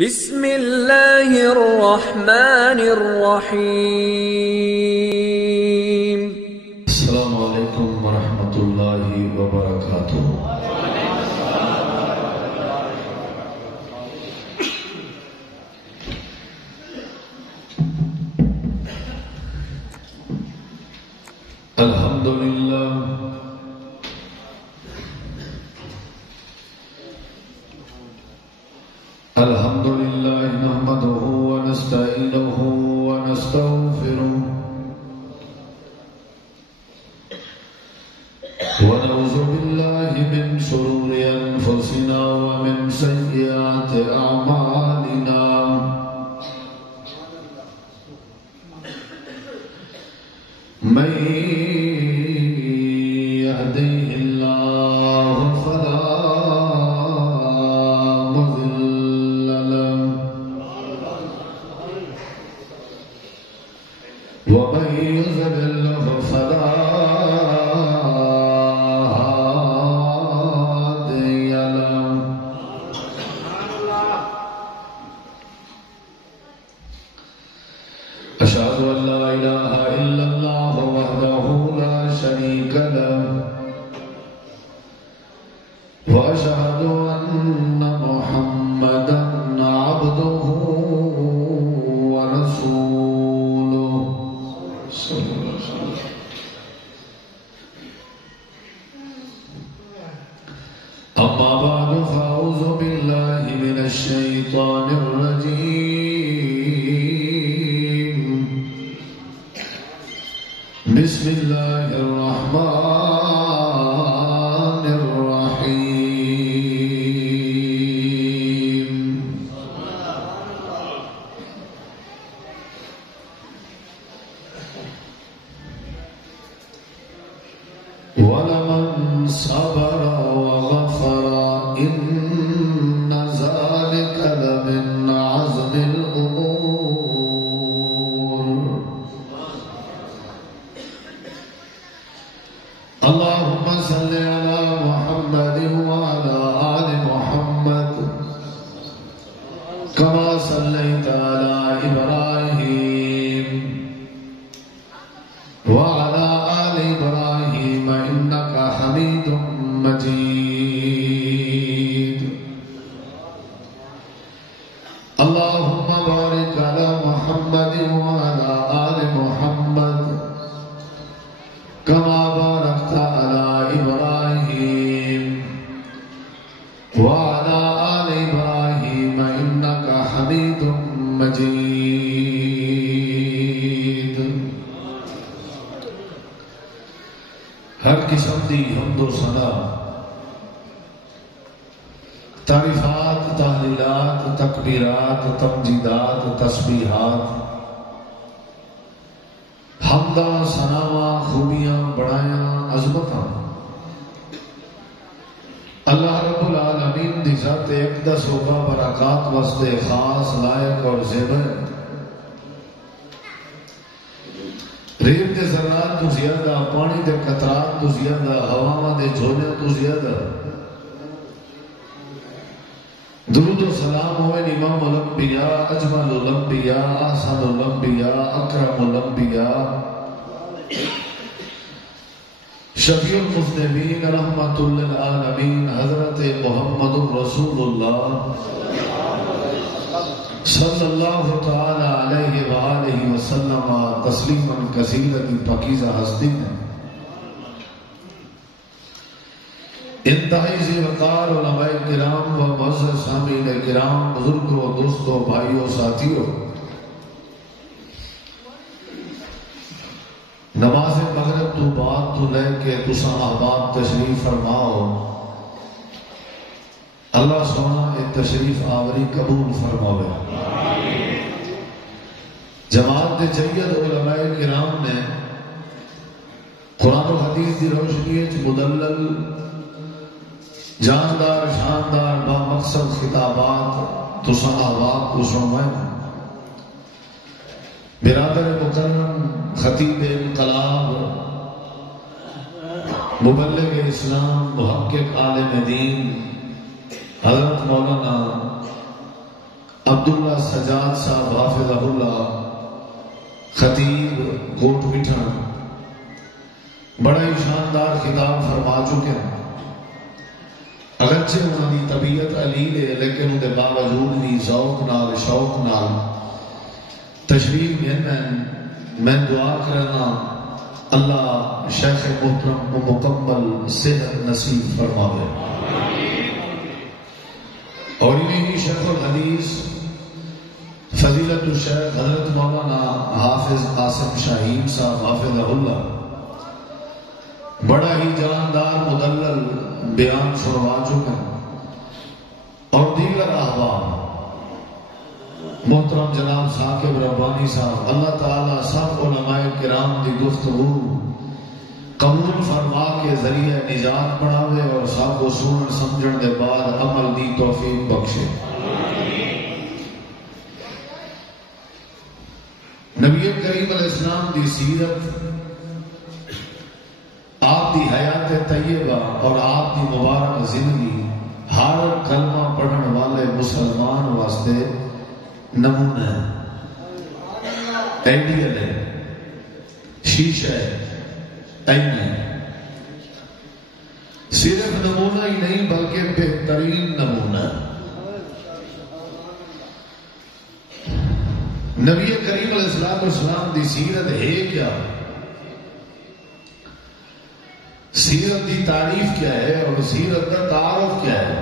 بسم اللہ الرحمن الرحیم۔ السلام علیکم ورحمۃ اللہ وبرکاتہ۔ الحمدللہ الحمدللہ نحمدہ ونستعینہ ونستغفرہ ونعوذ باللہ من شرور انفسنا ومن سیئات اعمالنا، من يهده الله فلا مضل له ومن يضلل فلا هادي له، أشهد أن لا إله إلا الله وحده لا شريك له، وأشهد أن محمدا عبده ورسوله صلى الله عليه وسلم۔ أما بعد فأعوذ بالله من الشيطان الرجيم، بسم الله الرحمن الرحيم۔ ولمن صبر وغفر إن ذلك لمن عزم الأمور۔ اللهم صل على محمد وعلى آل محمد كما صليت على إبراهيم وعلى آل إبراهيم إنك حميد مجيد۔ اللهم بارك على محمد وعلى آل محمد كما باركت على إبراهيم وعلى آل إبراهيم إنك حميد مجيد۔ ہر قسم دی حمد و ثنا، تعریفات، تحلیلات، تکبیرات، تمجیدات، تسبیحات، حمداں، ثناواں، خوبیاں، بڑایاں، عظمتاں اللہ رب العالمین دی ذات اقدس و برکات واسطے خاص، لائق اور زیبا ہے۔ ریت دے ذرات تو زیادہ، پانی دے قطرات تو زیادہ، ہواواں دے جھولے تو زیادہ درود و سلام ہوئے امام الانبیاء، اجمل الانبیاء، احسن الانبیاء، اکرم الانبیاء، شفیع المذنبین، رحمت للعالمین، حضرت محمد رسول اللہ صلی اللہ تعالی علیہ وآلہ وسلم تسلیما کثیرا کی پاکیزہ ہستی ہے۔ انتہائی وقار علماء کرام و معزز سامعین کرام، بزرگوں، دوستوں، بھائیوں، ساتھیوں، نماز مغرب تو بعد تو لے کے تساں احباب تشریف فرماؤ، اللہ سونا ایک تشریف آوری قبول فرماوے۔ جماعت دے جید علماء کرام نے قرآن و حدیث دی روشنی مدلل، جاندار، شاندار، با مقصد خطابات تساں احباب کو سنوائے۔ برادر مکرم، خطیب انقلاب، مبلغ اسلام، محقق عالم دین، حضرت مولانا عبداللہ سجاد صاحب حافظہ اللہ خطیب کوٹ مٹھن بڑا ہی شاندار خطاب فرما چکے ہیں. اگرچہ انہوں کی طبیعت علیل ہے لیکن ان کے باوجود بھی ذوق نال شوق نال تشریف میں دعا کرنا اللہ شیخ محترم کو مکمل صحت نصیب فرماوے. اور انہی شیخ الحدیث فضیلت الشیخ حضرت مولانا حافظ قاسم شاہین صاحب حافظہ اللہ بڑا ہی جاندار مدلل بیان سنوا چکے ہیں. اور دیگر احباب محترم جناب ثاقب ربانی صاحب اللہ تعالیٰ سب علماء کرام کی گفتگو قبول فرما کے ذریعے نجات بناوے اور سب کو سنن سمجھن کے بعد عمل دی توفیق بخشے. نبی کریم علیہ السلام دی سیرت آپ دی حیات طیبہ اور آپ دی مبارک زندگی ہر کلمہ پڑھن والے مسلمان واسطے نمونہ ہے، آئیڈیل ہے، شیشہ ہے، آئینہ ہے. صرف نمونہ ہی نہیں بلکہ بہترین نمونہ ہے. نبی کریم علیہ السلام دی سیرت ہے کیا؟ سیرت کی تعریف کیا ہے اور سیرت کا تعارف کیا ہے؟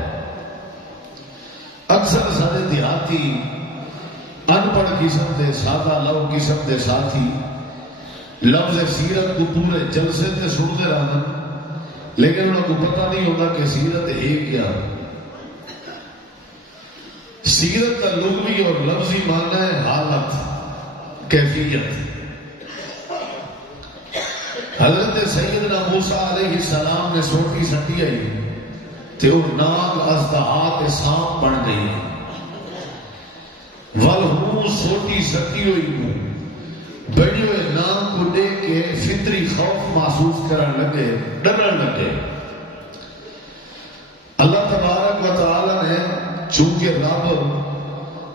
اکثر سارے دیہاتی ان پڑھ قسم کے سادہ لو قسم کے ساتھی لفظ سیرت کو پورے جلسے سے سنتے رہنا لیکن انہوں کو پتہ نہیں ہوتا کہ سیرت ہے کیا. سیرت کا لغوی اور لفظی معنی ہے حالت، کیفیت. حضرت سیدنا موسیٰ علیہ السلام نے سوٹی سٹی آئی تے وہ ناگ ازدہا سانپ بن گئی. والہوں سوٹی سٹی ہوئی بڑی ہوئے نام کو دے کے فطری خوف محسوس کرن لگے، ڈرن لگے. اللہ تبارک و تعالی نے چونکہ رب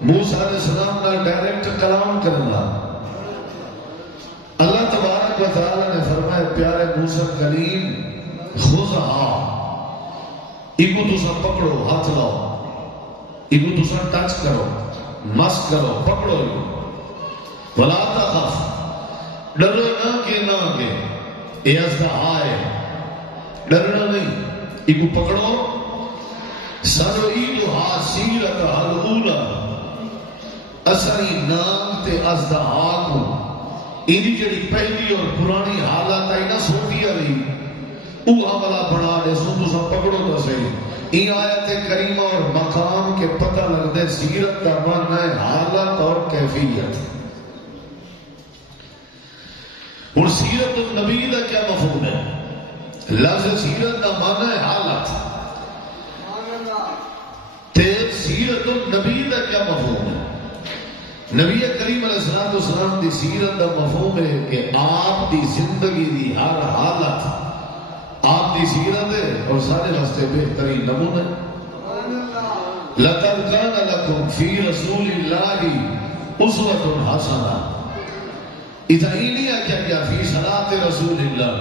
موسیٰ علیہ السلام کا ڈائریکٹ کلام کرنا، اللہ تبارک و تعالی نے فرمایا پیارے موسیٰ کلیم خذہا، ایگو تسا پکڑو، ہاتھ لاؤ، ایگو تسا ٹچ کرو، مس کرو، پکڑو. ولا تخف، ڈرو نہ کہ یہ ازدہا ہے، ڈرنا نہیں، ایگو پکڑو. سنعیدھا سیرتھا الاولی، اسری نام تے ازدہا کو ایدی جڑی پہلی اور پرانی حالات آئی نہ سوٹی آئی او عملہ بنا دے سن تو سب پکڑو تو صحیح. این آیت کریمہ اور مقام کے پتہ لگ دے سیرت کا معنی ہے حالت اور کیفیت. اور سیرت النبی کا کیا مفہوم ہے؟ لفظ سیرت کا معنی ہے حالت، تے سیرت النبی کا کیا مفہوم ہے؟ نبی کریم علیہ السلام دی سیرت دا مفہوم ہے کہ آپ دی زندگی دی ہر حالت آپ دی سیرت ہے اور سارے واسطے بہترین نمونہ. لَقَدْ كَانَ لَكُمْ فِي رَسُولِ اللَّهِ أُسْوَةٌ حَسَنَةٌ. ادھا ہی نہیں آکیا کیا فی صلاۃ رسول اللہ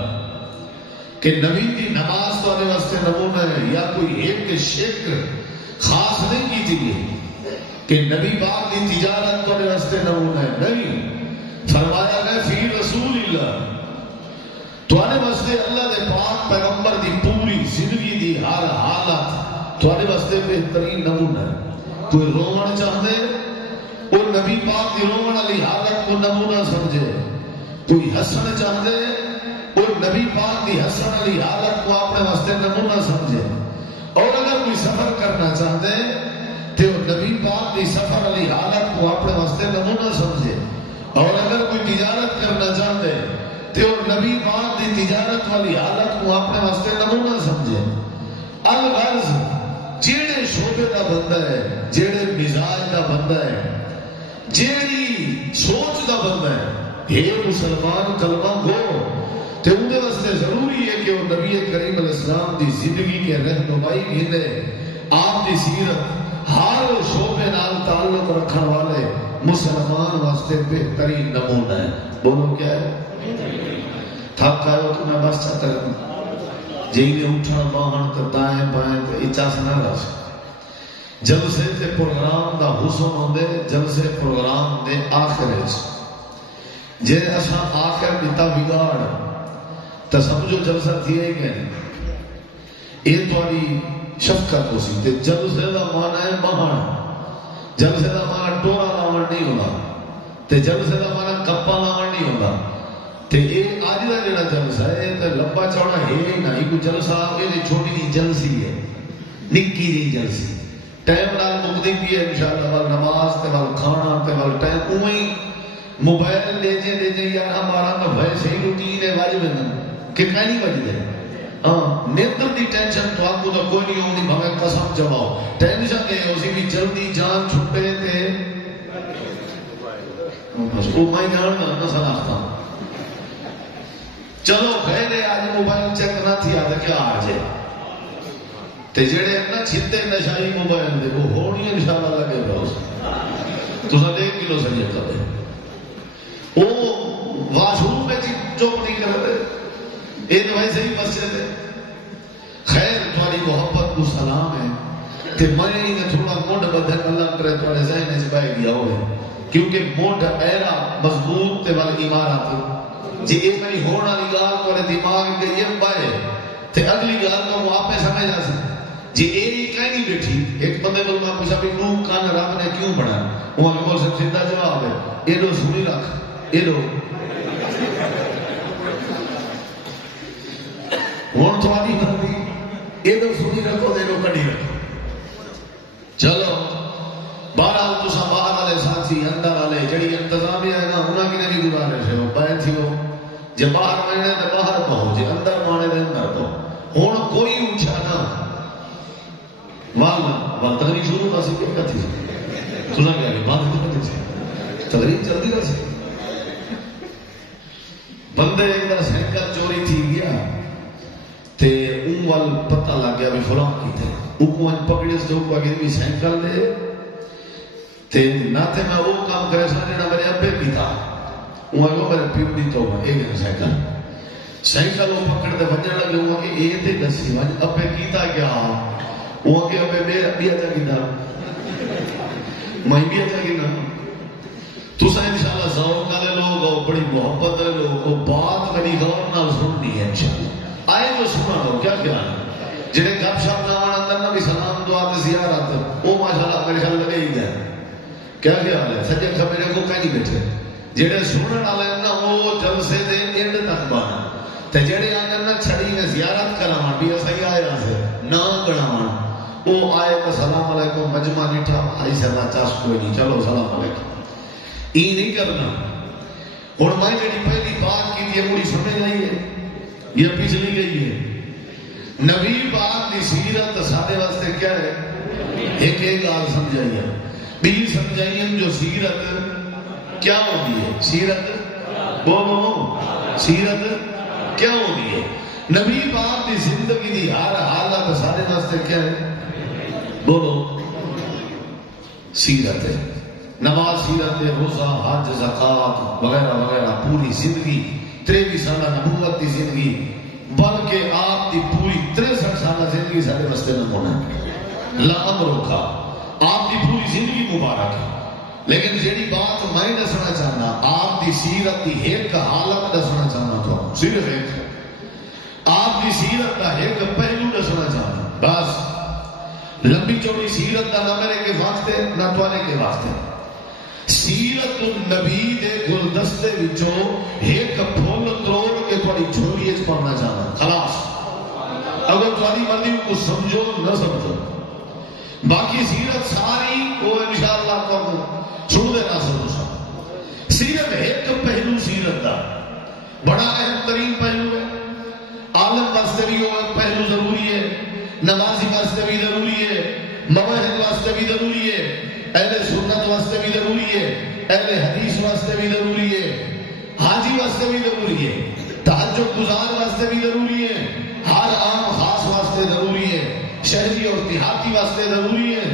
کہ نبی دی نماز تو آنے واسطے نمونہ ہے یا کوئی ایک شکر خاص نہیں کی تھی کہ نبی پاک دی تجارت کو واسطے نمونہ ہے. نہیں، فرمایا گیا فی رسول اللہ، توانے واسطے اللہ دے پاک پیغمبر دی پوری زندگی دی ہر حالت توانے واسطے بہترین نمونہ ہے. کوئی رومن چاہتے وہ نبی پاک دی رومن علی حالت کو نمونہ سمجھے، کوئی حسن چاہتے وہ نبی پاک دی حسن علی حالت کو اپنے واسطے نمونہ سمجھے. اور اگر کوئی سفر کرنا چاہتے تو نبی پاک دی سفر علی حالت کو اپنے واسطے نمونہ سمجھے. اور اگر کوئی تجارت کرنا چاہتے تو نبی پاک دی تجارت والی حالت کو اپنے واسطے نمونہ سمجھے. الغرض جیڑے شعبے کا بندہ ہے، جیڑے مزاج کا بندہ ہے، جیڑی سوچ کا بندہ ہے، یہ مسلمان کلمہ گو تو اندھے واسطے ضروری ہے کہ وہ نبی کریم علیہ السلام دی زندگی کے رہنمائی گھنے، آپ دی سیرت ہر شعبے نال تعلق رکھنے والے مسلمان واسطے بہترین نمونہ ہے. بولو کیا ہے؟ تھک آئے ہو تو میں بس چاہتا رہتا جی نے اٹھا باہن تو دائیں بائیں تو اچاس نہ رہا. جلسے تے پروگرام دا حسن ہوندے جلسے پروگرام دے آخر جے اساں آخر دیتا بگاڑ تو سمجھو جلسہ تھیے گئے. یہ تھوڑی شفقت ہو سی. تے جلسے دا معنی ہے بہن. جلسے دا معنی ٹورا لاون نہیں ہوتا. تے جلسے دا معنی کپا لاون نہیں ہوتا. تے یہ آج دا جڑا جلسہ ہے تے لمبا چوڑا ہے ہی نہ. کوئی جلسہ آگے دی چھوٹی دی جلسی ہے, نکی دی جلسی. ٹائم نال مقدی بھی ہے انشاءاللہ. وال نماز تے وال کھانا تے وال ٹائم اوہی موبائل دے جے یار ہمارا تو ویسے ہی روٹین ہے واجب ہے کہ کہیں نہیں بجے. ہاں نیتر دی ٹینشن تو آپ کو تو کوئی نہیں ہوگی. بھاوے قسم جواؤ ٹینشن ہے اسی بھی جلدی جان چھٹے تے بس وہ میں جاننا نہ سناختا. چلو پہلے آج موبائل چیک نہ تھی آدھا کیا آج ہے تے جڑے نہ چھتے نشائی موبائل دے وہ ہونی انشاءاللہ لگے بہت تو سا 1 کلو سنجھے کرے وہ واش روم میں چوپ نہیں کر رہے. یہ تو ویسے ہی مسجد ہے. خیر تمہاری محبت کو سلام ہے. تے میں نے تھوڑا موڈ بدل اللہ کرے تمہارے ذہن سے بہ گیا ہوئے کیونکہ موڈ ایرا مضبوط تے والی عمارت جی ایک میری ہونا والی گال تمہارے دماغ کے یہ بائے تے اگلی گال تو وہ آپ سمجھ آ سکتے جی ایری کہیں نہیں بیٹھی. ایک بندے کو میں پوچھا بھی نو کان رب نے کیوں بڑھا وہ اگل سے سیدھا جواب ہے یہ لو سنی رکھ یہ لو ہوں تھوڑی مرضی یہ لو سنی رکھو دے لو کڑی رکھو. چلو بہرحال تسا باہر والے ساتھی اندر والے جڑی انتظامیہ ہے نا انہاں کی نہیں گزارش ہے وہ پائے تھی ہو جے باہر مہینے تو باہر پہو جے اندر مانے دے اندر پہو. ہوں کوئی اونچا نہ وال تقریب شروع کا سی کیا تھی تسا کیا کہ بات تو پتہ سی تقریب جلدی کا سی. بندے ایک بار سائیکل چوری تھی گیا تے اون وال پتہ لگ گیا بھی فلاں کی تھے اوپر پکڑے سے اوپر کہ بھی سائیکل دے تے نہ تے میں وہ کام کرے سا جڑا میرے ابے بھی تھا وہ میرے پیو دی تو ایک سائیکل سائیکل وہ پکڑ دے وجن لگے ہوا کہ یہ تے دسی وج ابے کیتا کیا وہ کہ ابے میرا بھی اچھا کیتا میں بھی اچھا کیتا. تو سا انشاءاللہ ذوق والے لوگ ہو بڑی محبت والے لوگ ہو بات میری غور نہ سننی ہے انشاءاللہ. آئے تو سنا دو کیا خیال ہے جڑے گپ شپ نہ اندر نہ بھی سلام دعا تے زیارت وہ ماشاءاللہ میرے خیال لگے ہی گئے. کیا خیال ہے سجے خبرے کو کہیں نہیں بیٹھے جڑے سنن والے نا وہ جلسے دے اینڈ تک بان تے جڑے آنے نا چھڑی نے زیارت کراون بھی اسا ہی آیا سے نہ گڑاون وہ آئے تو سلام علیکم مجمع نٹھا آئی سے اللہ چاس کوئی نہیں چلو سلام علیکم ای نہیں کرنا. اور میں جڑی پہلی بات کی تھی مڑی سمجھ نہیں ہے یہ پچھلی گئی ہے. نبی پاک دی سیرت سارے واسطے کیا ہے ایک ایک گال سمجھائیے بھی سمجھائیے جو سیرت کیا ہوتی ہے. سیرت بولو سیرت کیا ہوتی ہے. نبی پاک دی زندگی دی ہر حالت سارے واسطے کیا ہے بولو سیرت ہے. نماز سیرت ہے روزہ حج زکات وغیرہ وغیرہ پوری زندگی 23 سالہ نبوت کی زندگی بلکہ آپ کی پوری 63 سالہ زندگی سارے واسطے نمونہ ہے. لامر رکھا آپ کی پوری زندگی مبارک ہے. لیکن جیڑی بات میں دسنا چاہنا آپ کی سیرت کی ایک حالت دسنا چاہنا تو صرف ایک آپ کی سیرت کا ایک پہلو دسنا چاہنا بس. لمبی چوڑی سیرت کا نہ میرے کے واسطے نہ توانے کے واسطے. سیرت النبی دے گلدستے وچوں ایک پھول تروڑ کے تھوڑی جھولی وچ پڑھنا چاہنا خلاص. اگر تھوڑی مرضی کو سمجھو نہ سمجھو باقی سیرت ساری وہ انشاءاللہ کو چھوڑ دینا سمجھو. سیرت ایک پہلو سیرت دا بڑا اہم ترین پہلو ہے. عالم واسطے بھی وہ پہلو ضروری ہے, نمازی واسطے بھی ضروری ہے, موحد واسطے بھی ضروری ہے, اہل سنت واسطے بھی ضروری ہے, اہل حدیث واسطے بھی ضروری ہے, حاجی واسطے بھی ضروری ہے, تہجد گزار واسطے بھی ضروری ہے, ہر عام خاص واسطے ضروری ہے, شہری اور دیہاتی واسطے ضروری ہے.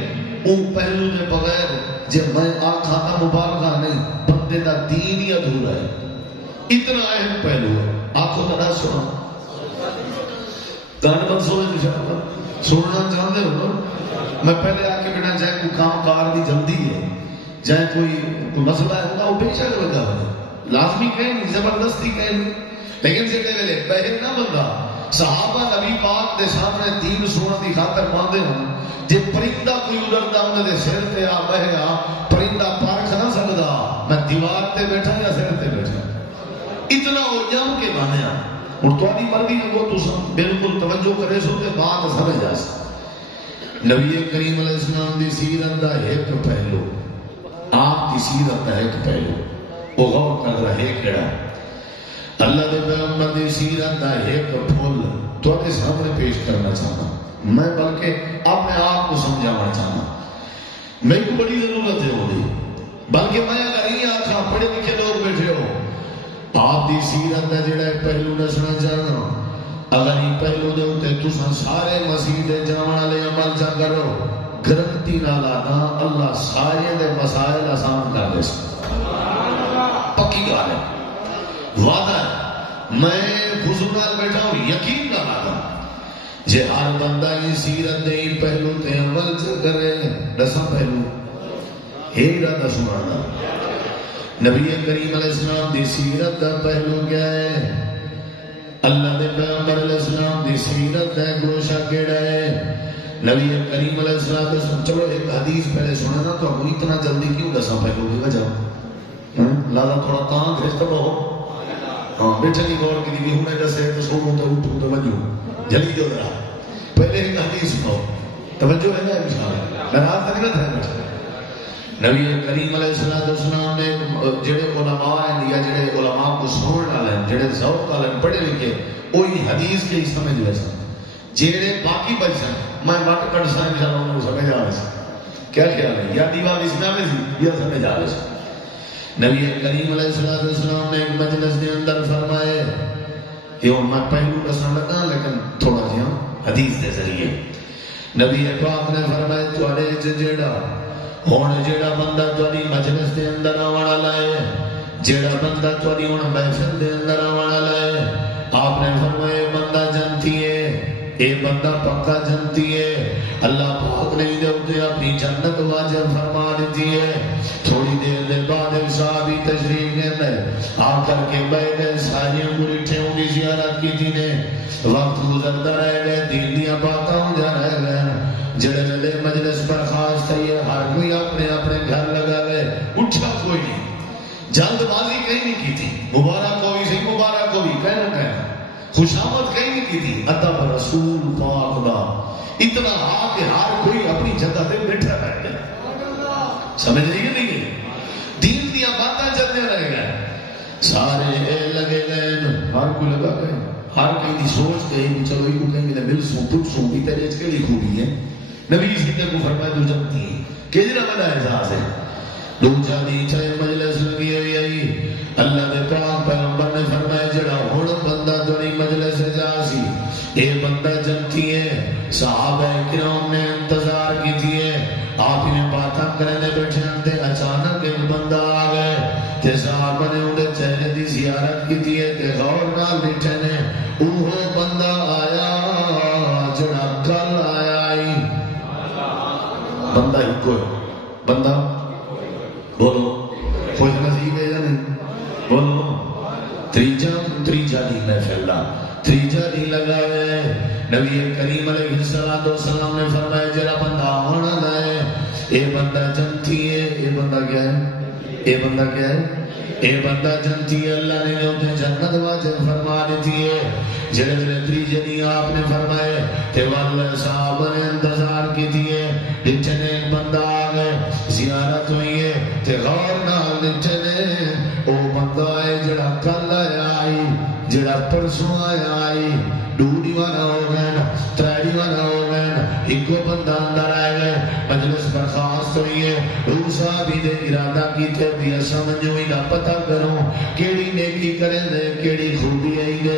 اون پہلو کے بغیر جے میں آکھا نہ مبارکہ نہیں بندے دا دین ہی ادھورا ہے. اتنا اہم پہلو ہے. آنکھوں کا نہ سنا گانے بند سوئے انشاءاللہ سننا چاہتے ہو. میں پہلے آ کے بنا جائے کوئی کام کار دی جلدی ہے جائے کوئی مسئلہ ہے ہوگا وہ بے شک لگا ہے لازمی کہیں نہیں زبردستی کہیں نہیں لیکن سے کہ ویلے بہر نہ بندہ صحابہ نبی پاک دے سامنے دین سننے دی خاطر ماندے ہوں جے پرندہ کوئی اڑردا انہاں دے سر تے آ بہیا پرندہ پارکھ نہ سکدا میں دیوار تے بیٹھا یا سر تے بیٹھا اتنا ہو جام کے مانیا اور تہاڈی مرضی کو تساں بالکل توجہ کرے سو تے بات سمجھ آ سکے. نبی کریم علیہ السلام دی سیرت دا ایک پہلو آپ کی سیرت دا ایک پہلو وہ غور کر رہا ہے کیڑا اللہ دے پیغمبر دی سیرت دا ایک پھول تواڈے سامنے پیش کرنا چاہتا میں بلکہ اپنے آپ کو سمجھانا چاہتا میرے کو بڑی ضرورت ہے ہوگی بلکہ میں اگر یہ آخا پڑھے لکھے لوگ بیٹھے ہو آپ دی سیرت دا جڑا پہلو دسنا چاہنا اگر یہ پہلو دے ہوتے تساں سارے مسیح دے جاون والے عمل چا کرو گرنٹی نال آنا اللہ سارے دے مسائل آسان کر دے پکی گل ہے وعدہ ہے میں حضور نال بیٹھا ہوں یقین نہ آتا جے ہر بندہ یہ سیرت دے پہلو تے عمل چ کرے دساں پہلو ایک دا سنانا نبی کریم علیہ السلام دی سیرت دا پہلو کیا ہے اللہ دے پیغمبر علیہ السلام دی سیرت دا گوشہ کیڑا ہے نبی کریم علیہ السلام چلو ایک حدیث پہلے سنا نا تو وہ اتنا جلدی کیوں دسا پہلو کی وجہ لالا تھوڑا کہاں گھستا بہو ہاں بیٹھے نہیں غور کی دی ہوں دسے تو سو تو اٹھو تو وجو جلدی جو رہا پہلے ایک حدیث سنو توجہ ہے نا انشاءاللہ میں رات تک نہ تھا بیٹھا نبی کریم علیہ السلام نے جڑے علماء ہیں یا جڑے علماء کو سنن والے ہیں جڑے ذوق والے پڑھے لکھے وہی حدیث کے سمجھ لے سن جڑے باقی بچ سن میں وٹ کٹ سا انشاءاللہ انہوں کو سمجھ آ رہا کیا خیال ہے یا دیوار اسلام میں یا سمجھ آ رہا نبی کریم علیہ السلام نے ایک مجلس کے اندر فرمائے یہ میں پہلو رسن لگا لیکن تھوڑا جہاں حدیث کے ذریعے نبی پاک نے فرمائے تھوڑے جڑا ہون جیڑا بندہ تواڈی مجلس دے اندر آون والا ہے جیڑا بندہ تواڈی ہن محفل دے اندر آون والا ہے آپ نے فرمایا بندہ جنتی ہے اے بندہ پکا جنتی ہے اللہ پاک نے دے اوتے اپنی جنت واجب فرما دی ہے تھوڑی دیر دے بعد صحابی تشریف لے آ کر کے بیٹھے ساری مریٹھے دی زیارت کی نے وقت گزرتا رہ گئے دین دیاں باتاں جا رہ گئے جڑے ویلے مجلس برخاست ہے ہر کوئی اپنے اپنے گھر لگا گئے اٹھا کوئی نہیں جلد بازی کہیں نہیں کی تھی مبارک ہوئی سی مبارک ہوئی کہنا خوشامد کہیں نہیں کی تھی ادب رسول پاک دا اتنا ہاتھ کہ ہر کوئی اپنی جگہ پہ بیٹھا رہ گیا سمجھ رہی ہے نہیں دین دیا باتیں چلتے رہ گئے سارے لگے گئے ہر کوئی لگا گئے ہر کہیں دی سوچ کہیں چلو یہ کو کہیں گے مل سوں پٹ سوں بھی تیرے کے لیے خوبی ہے نبی سیدھے کو فرمائے تو جنتی ہے کجرا بڑا احساس ہے دو جانی چاہے مجلس لگی ہوئی آئی اللہ دے پاک پیغمبر نے فرمایا جڑا ہن بندہ تیری مجلس جا سی اے بندہ جنتی ہے صحابہ کرام نے انتظار کی تھی ہے آپ نے باتاں کرنے بیٹھے تے اچانک ایک بندہ آ گئے تے صحابہ نے انہیں چہرے دی زیارت کی تھی ہے تے غور نال بیٹھے نے وہ بندہ آیا جڑا کل آیا بندہ ہی کوئی بندہ بولو کوئی نصیب ہے یا نہیں بولو تریجا دی محفل دا تریجا دی لگا ہے نبی کریم علیہ السلام نے فرمایا جڑا بندہ ہونا ہے اے بندہ جنتی ہے اے بندہ کیا ہے اے بندہ کیا ہے اے بندہ جنتی ہے اللہ نے انہیں جنت واجب فرما دیتی ہے جڑے جڑے تریجے دی آپ نے فرمائے تے واللہ صاحب نے انتظار کی تھی ہے جتنے بندہ آ گئے زیارت ہوئی ہے تے غور نال جتنے او بندہ ہے جڑا کل آئی جڑا پرسوں آئی ڈوڑی والا ہو گئے تریڑی والا ہو گئے ایک بندہ اندر آئے گئے مجلس برخاست ہوئی ہے دوسرا بھی دے ارادہ کیتے بھی سمجھو ہی نہ پتہ کروں کیڑی نیکی کریں دے کیڑی خوبی ہے دے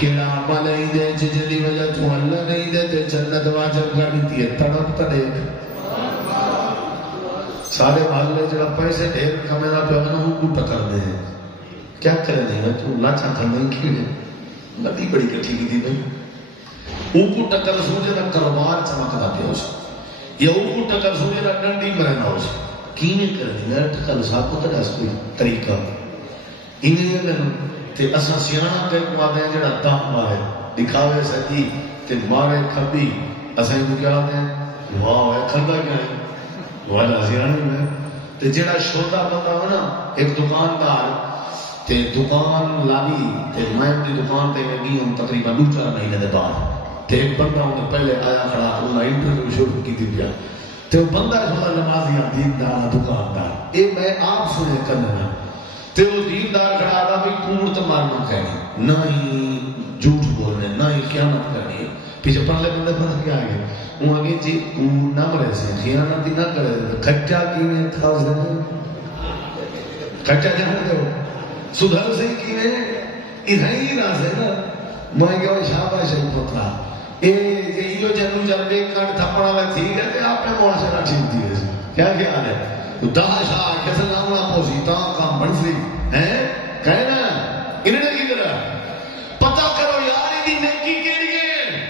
کیڑا عمل ہے دے جنی وجہ تو اللہ نہیں دے تے جنت واجب کر دیتی ہے تڑپ تڑے سارے محلے جڑا پیسے ڈھیر کمانا پہ وہ کو ٹکر دے کیا کرے نہیں تو لاچا کھانے کی نے گڈی بڑی کٹھی کی تھی بھائی وہ کو ٹکر سوجے نہ کاروبار چمکدا پیا اس یا وہ کو ٹکر سوجے نہ ڈنڈی مرنا اس کینے کر دی ٹکر صاحب کو تے کوئی طریقہ انہیں تے اساں سیاںا تے کو آدے جڑا دم مارے دکھاوے سجی تے مارے کھبی اساں کو کیا آدے واہ کھندا کیا ہے والا سیاںا میں تے جڑا شودا بندہ ہو نا ایک دکاندار تے دکان لالی تے میں دی دکان تے لگی ہوں تقریباً 2-4 مہینے دے بعد تے ایک بندہ انہیں پہلے آیا کھڑا انہاں انٹرویو شروع کی تھی پیا تے وہ بندہ سودا نمازی دیندار دکاندار اے میں آپ سنے کرنا تے وہ دیندار کھڑا تھا بھی کوڑ تو مارنا کہنی نہ ہی جھوٹ بولنے نہ ہی خیانت کرنی پیچھے پہلے بندے پتہ کیا آگے وہ آگے جی کوڑ نہ مرے سے خیانت نہ کرے کھٹا کیویں تھا اس دن کھٹا جانتے ہو سدھر سے کیویں ادھر ہی راز ہے نا میں کہ شاباش ہے پترا اے یہ جنو جب ایک کٹ تھپڑا میں تھی گئے تے آپ نے معاشرہ ٹھیک دی ہے کیا خیال ہے تو دہشا کیسے نامنا پوسی تا کام بن سی ہیں کہنا انہوں نے کی کرا پتہ کرو یار یہ نیکی کیڑی ہے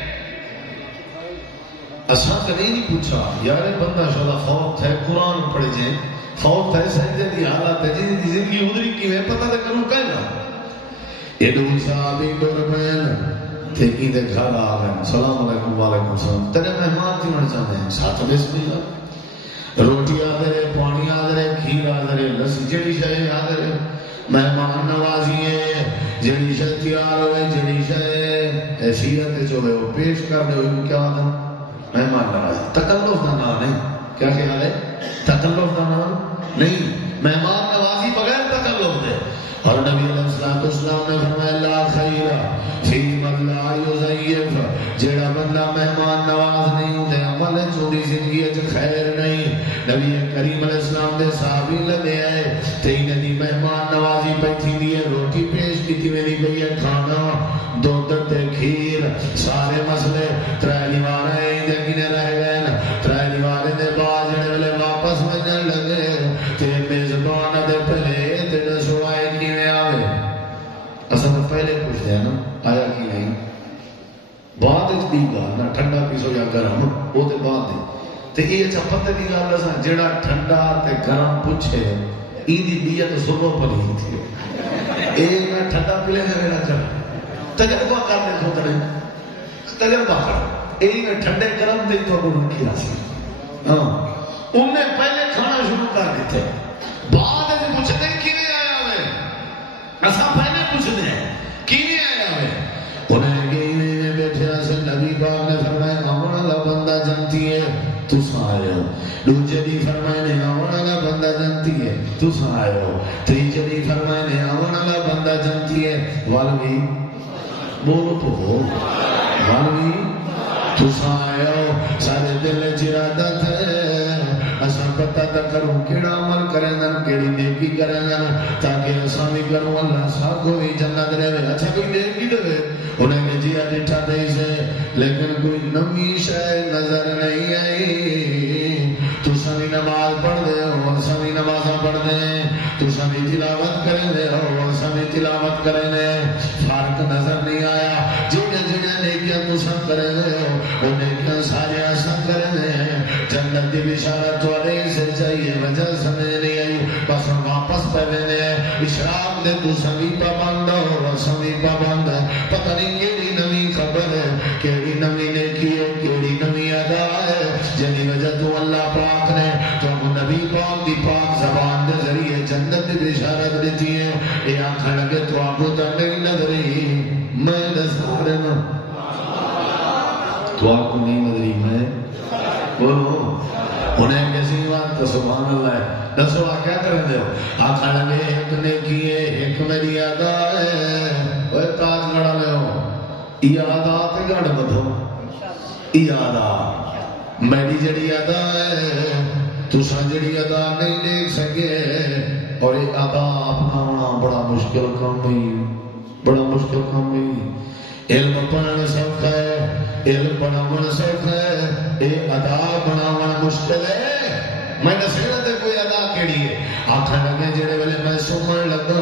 اساں کدی نہیں پوچھا یار بندہ شودا فوت ہے قرآن پڑھے جائیں فوت ہے سجدے دی حالت ہے جن دی زندگی ادھری کیویں پتہ تے کروں کہنا ایڈو صاحب درمیان تے کی دے گھر آ گئے السلام علیکم وعلیکم السلام تیرے مہمان تھی من چاہتے ہیں ساتھ بسم اللہ روٹی آدھرے پانی آدھرے کھیر آدھرے لسی جڑی شاہ آدھرے مہمان نوازی ہے جڑی شاہ تیار ہوئے جڑی شاہ حیثیت جو ہے وہ پیش کر دے ہوئے کیا آدھا مہمان نوازی تکلف دا نام نہیں کیا خیال ہے تکلف دا نام نہیں مہمان نوازی بغیر تکلف دے اور نبی علیہ السلام نے فرمایا لا خیر فی من لا یضیف جڑا بندہ مہمان نواز نہیں تے عمل چوری زندگی وچ خیر نہیں نبی کریم علیہ السلام دے صحابی لگے آئے تے انہاں دی مہمان نوازی بیٹھی دی ہے روٹی پیش کیتی میری گئی ہے کھانا دودھ تے کھیر سارے مسئلے ترے دیوارے دے کنے رہ گئے ترے دیوارے دے بعد جڑے ویلے واپس ونجن لگے تے میزبان دے پہلے تے سوائے کیویں آوے اصل میں پہلے پوچھتے ہیں نا آیا کی نہیں بعد وچ دی گل نہ ٹھنڈا پیسو یا گرم وہ تے بعد دی تے یہ اچھا پتہ دی گل اساں جڑا ٹھنڈا تے گرم پوچھے ای دی نیت صبح پڑھی تھی اے میں ٹھنڈا پی لینے میرا کر تجربہ کرنے کو کرے تجربہ کر اے میں ٹھنڈے گرم دے تو کو رکھی راسی ہاں انہوں نے پہلے کھانا شروع کر دیتے بعد میں پوچھتے کیویں آیا ہوئے اساں پہلے پوچھتے ہیں کیویں آیا ہوئے انہیں کیویں بیٹھے سے نبی پاک نے فرمایا آون والا بندہ جانتی ہے تو آئے ہو دوسرے دی فرمائے نے آون والا بندہ جانتی ہے تو آئے ہو تیسرے دی فرمائے نے آون والا بندہ جانتی ہے والوی بولو تو ہو والوی تو آئے ہو سارے دل چرادت ہے اساں پتہ تھا کروں کیڑا عمل کریں گا کیڑی نیکی کریں گا تاکہ اساں بھی کروں اللہ ساتھ کو بھی جنت رہے اچھا کوئی نیکی دے انہیں نے جیا ڈٹھا دے سے لیکن کوئی نمی شے نظر نہیں آئی تو سبھی نماز پڑھ دے اور سبھی نمازاں پڑھ دے تو سبھی تلاوت کریں دے اور سبھی تلاوت کریں دے فرق نظر نہیں آیا جنہیں جنہیں نیکیاں تو سب کریں دے وہ نیکیاں سارے ایسا کریں دے جنت دی بشارت والے سے چاہیے وجہ سمجھ نہیں آئی بس ہم واپس پہلے دے اشراق دے تو سبھی پابند اور سبھی پابند پتہ نہیں کیڑی نمی خبر ہے کیڑی نمی نیکی ہے کیڑی نمی ادا ہے جنہی وجہ تو اللہ پاک نے تو نبی پاک دی پاک زبان دے ذریعے جنت دی بشارت دیتی ہے یہ آنکھیں لگے تو آپ کو تک نہیں نظری میں دسارے نا تو آپ کو نہیں نظری میں بولو انہیں کسی بات تو سبحان اللہ ہے دسو آپ کیا کریں دے ہو آنکھیں لگے ایک نیکی ہے ایک میری ادا ہے وہ تاج گڑا لے ہو یہ ادا تے گڑ بدھو یہ ادا میری جڑی ادا ہے تو سجڑی ادا نہیں دیکھ سکے اور یہ ادا اپنا ہونا بڑا مشکل کام نہیں بڑا مشکل کام نہیں علم پڑھنا سوکھ ہے علم پڑھنا سوکھ ہے یہ ادا بنانا مشکل ہے میں نے سینا تے کوئی کیڑی ہے؟ آکھن لگے جڑے ویلے میں سمن لگا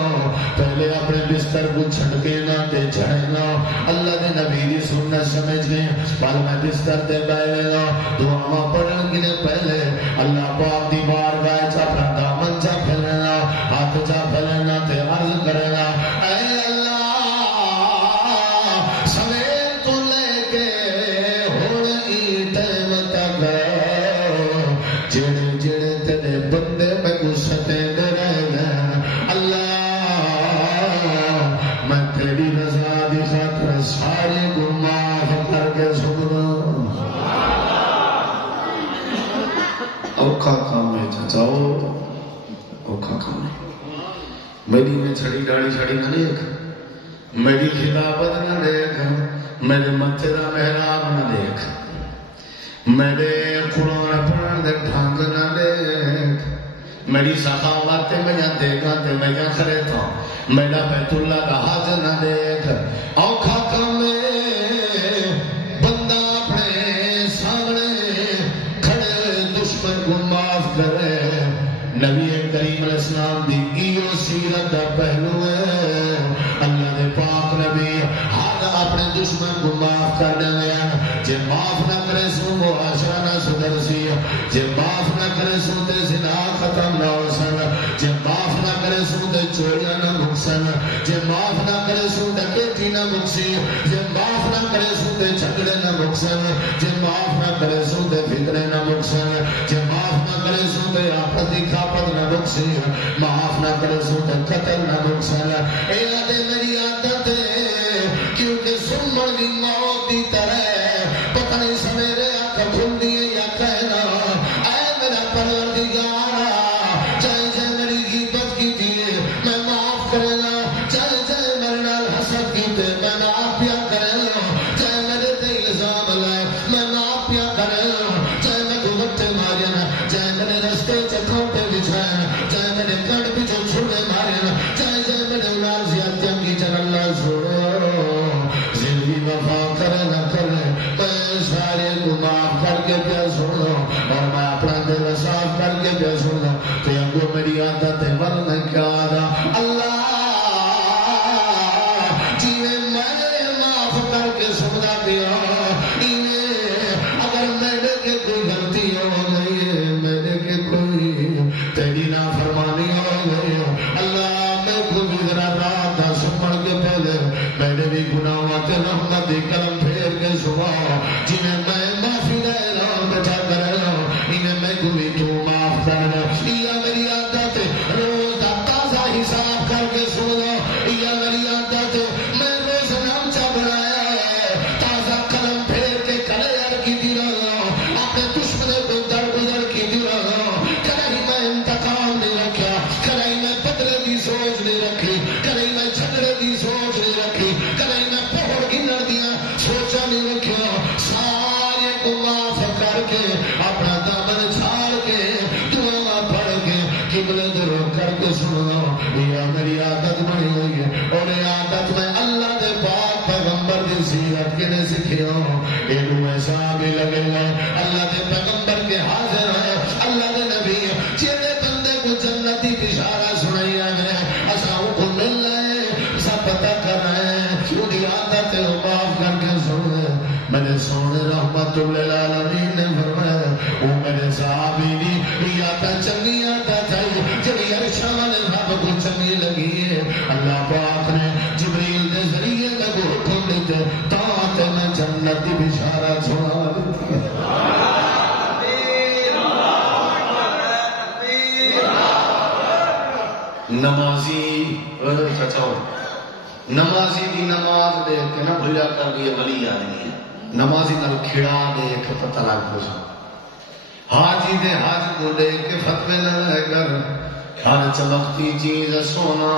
پہلے اپنے بستر کو چھڑ کے نہ تے جھڑنا اللہ دے نبی دی سنت سمجھ گئے پل میں بستر تے بیٹھ گیا دعا پڑھن کے پہلے اللہ پاک دی بارگاہ وچ اپنا دامن چا پھیلنا ہاتھ چا پھیلنا تے عرض کرنا اے اللہ سویر تو لے کے ہن ای ٹائم تک جڑے جڑے تیرے بندے میں گستے دے رہے اللہ میں تیری رضا دی خاطر سارے گناہ کر کے سکنا اوکھا کام ہے چاچاؤ اوکھا کام ہے میری میں چھڑی ڈاڑی چھڑی نہ دیکھ میری خلافت نہ دیکھ میرے متھے دا محراب نہ دیکھ میرے قرآن پڑھن دے ڈھنگ نہ دیکھ میری سخاوت میں یا دیکھا تے میں یا خریتا میرا بیت اللہ کا حج نہ دیکھ اوکھا کام ہے بندہ اپنے سامنے کھڑے دشمن کو معاف کرے نبی کریم علیہ السلام دی ایو سیرت دا پہلو ہے اللہ دے پاک نبی ہر اپنے دشمن کو معاف کر دے جے معاف نہ کرے سو وہ عشرہ نہ صدر سی جے معاف نہ کرے سو تے زنا ختم نہ ہو سن جے معاف نہ کرے سو تے چوریاں نہ مکسن جے معاف نہ کرے سو ڈکیتی نہ مکسی جے معاف نہ کرے سو تے جھگڑے نہ مکسن جے معاف نہ کرے سو تے فکرے نہ مکسن جے معاف نہ کرے سو تے آپت دی کھاپت نہ مکسی معاف نہ کرے سو تے قتل نہ مکسن اے آدھے میری عادت ہے کیونکہ سنمر دی موت دی طرح پتہ نہیں سمیرے آنکھ کھل دیئے یا کہنا اے میرا پروردگارا چاہے جائے میری غیبت کی دیئے میں معاف کرے گا چاہے جائے میرے نال حسد کی تے میں معاف پیا کرے گا چاہے میرے تے الزام لائے میں معاف پیا کرے گا چاہے میں گھومتے مارے چاہے میرے رستے چکوں پہ بچھائے چاہے میرے کڑ پچھو چھوڑے مارے چاہے جائے میرے اولاد زیادتیاں کی چل اللہ چھوڑو زندگی وفا کرے نہ کرے میں سارے کو معاف کر کے پیا سنو اور میں اپنا دل صاف کر کے پیا سنو تو اگو میری عادت ہے ول میں کیا دا اللہ جیوے میں معاف کر کے سننا پیا اگر میرے کے کوئی غلطی ہو گئی ہے میرے کے کوئی تیری نافرمانی ہو گئی اللہ میں کو بھی ذرا رات دا سمڑ کے پہلے میرے بھی گناہوں تے رحمت دی کرم پھیر کے صبح جنہیں میں معافی دے رہا ہوں بچا کر رہا ہوں انہیں میں کو بھی تو معاف کر رہا ہوں یہ میری عادت ہے روز تازہ حساب کر کے سنو یہ میری عادت ہے میں روز نام چا بنایا ہے تازہ قلم پھیر کے کلیئر کی دی رہا ہوں اپنے دشمنے کو در بدر کی دی رہا ہوں کہیں میں انتقام نہیں رکھا کہیں میں بدلے کی سوچ نہیں رکھی کہیں میں جھگڑے کی سوچ نہیں رکھی کہیں میں پہڑ کی لڑ دیا سوچا نہیں رکھا سارے کو معاف کر کے اپنا دامن چھاڑ کے دعا پڑھ کے قبلے در کر کے سنو یہ میری عادت بنی ہوئی ہے اور یہ عادت میں اللہ دے پاک پیغمبر دی سیرت کے نے سکھیا ہوں ایک ایسا بھی لگے گا اللہ دے پیغمبر کے حاضر ہے اللہ دے نبی جینے بندے کو جنتی بشارہ سنائی ہے ایسا کو مل رہے سب پتہ کر رہے ہیں وہ عادت ہے معاف کر کے سن میرے سونے رحمت للعالمین نے فرمایا وہ میرے صحابی دی عادت چنگی عادت ہے جبھی عرشہ والے رب کو چنگی لگی ہے اللہ پاک نے جبریل دے ذریعے میں کو حکم دیتے تاکہ میں جنت دی بشارت سنا دیتی نمازی نمازی دی نماز دیکھ کے نہ بھلیا کر دیئے ولی آدمی ہے نمازی نال کھڑا دیکھ پتہ لگ گزا حاجی دے حاج کو دیکھ کے فتوے نہ لے کر ہر چمکتی چیز سونا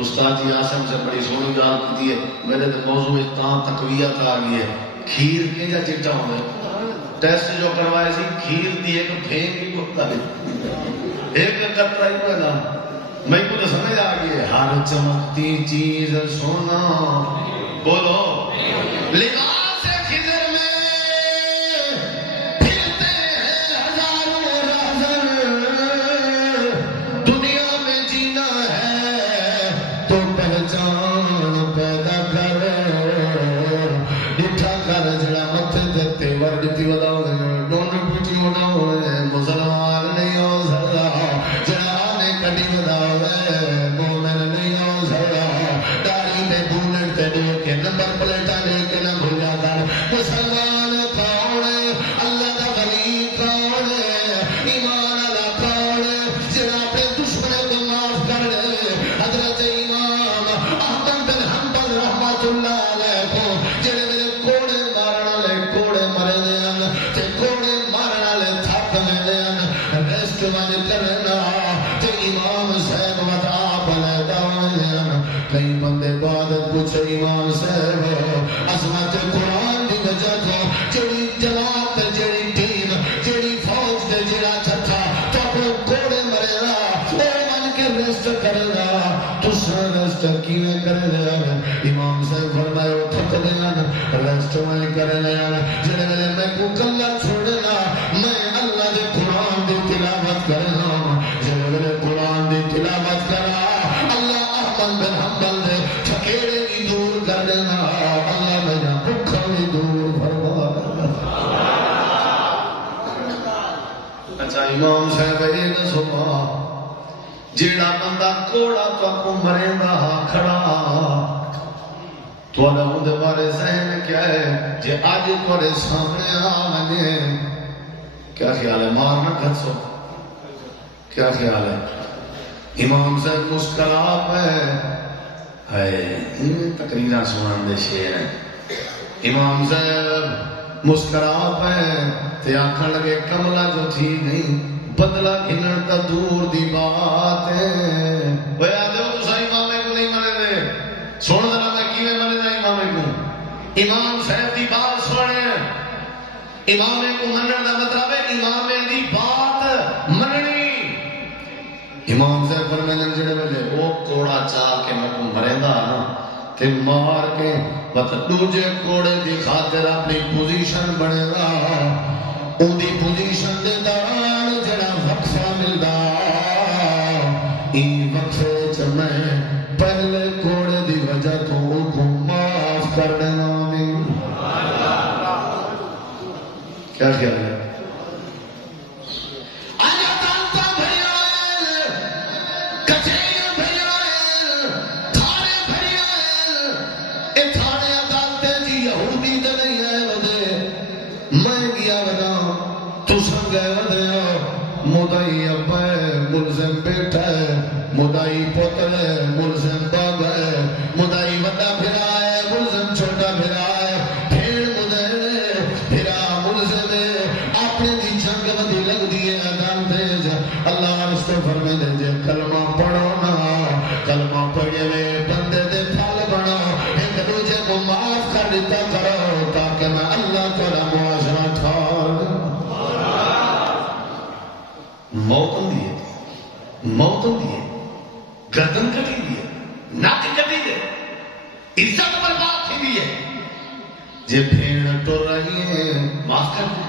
استاد جی آسم سے بڑی سونی گال کی ہے میرے موضوع اتنا تقویت آ گئی ہے کھیر کے جا چٹا ہوئے ٹیسٹ جو کروائے سی کھیر دی ایک پھینک بھی ہوتا ہے ایک قطرہ ہی پیدا میں کو تو سمجھ آ گئی ہے ہر چمکتی چیز سونا بولو لباس خضر میں پھرتے ہیں ہزاروں رہزن کئی بندے عبادت پوچھے امام صاحب عظمت قرآن دی وجہ تو جڑی جماعت جڑی ٹیم جڑی فوج تے جڑا چھٹا تو کوڑے مرے گا او من کے ریسٹ کرے گا تو ریسٹ کیویں کرے گا امام صاحب فرمایا تھک گیا ریسٹ میں کرے گا جڑے ویلے میں کو کلا چھوڑنا میں اللہ دے قرآن دی تلاوت کرنا جڑے ویلے قرآن دی تلاوت کرا اللہ احمد بن حنبل دے تھکیڑے بھی دور کر دینا اللہ میرا بھوکا بھی دور فرما اچھا امام صاحب یہ دسو جیڑا بندہ کوڑا تو مرے دا کھڑا تو اندے بارے ذہن کیا ہے جے آج تھوڑے سامنے آنے کیا خیال ہے مارنا کھتسو کیا خیال ہے امام صاحب مسکرا پہ تقریرہ سنان دے شیر ہیں امام صاحب مسکرا پہ تے آنکھن لگے کملہ جو تھی نہیں بدلہ گھنن تا دور دی بات ہے وہ آدھے ہو تو سا امامے کو نہیں منے دے سوڑ ذرا میں کیویں منے دے امامے کو امام صاحب دی بات سوڑے امامے کو منن دا مطلب ہے امامے دی بات مننی امام صاحب فرمائیں جڑے ویلے او کوڑا چاہ کے میں کو مریندا نا تے مار کے بت دوجے کوڑے دی خاطر اپنی پوزیشن بنے گا اون دی پوزیشن دے دوران جڑا وقفہ ملدا این وقفے چ میں پہلے کوڑے دی وجہ تو کو معاف کر دینا نہیں کیا خیال ہے مدعی ابا ہے ملزم بیٹا ہے مدعی پتر ہے ملزم باب ہے مدعی بڑا پھرا ہے ملزم چھوٹا پھرا ہے پھر مدعی پھرا ملزم ہے اپنے دی جنگ ودی لگ دیئے عدالت اللہ رسول فرمائے دے جے کلمہ پڑھو نا کلمہ پڑھے ہوئے بندے دے پھال بنو ایک دوجے کو معاف کر دیتا کرو تاکہ میں اللہ تعالی معاشرہ ٹھار موتن دیئے گردن کٹی دیئے ناک کٹی دیئے عزت برباد تھی دیئے جے بھیڑ تو رہی ہے معاف کر دے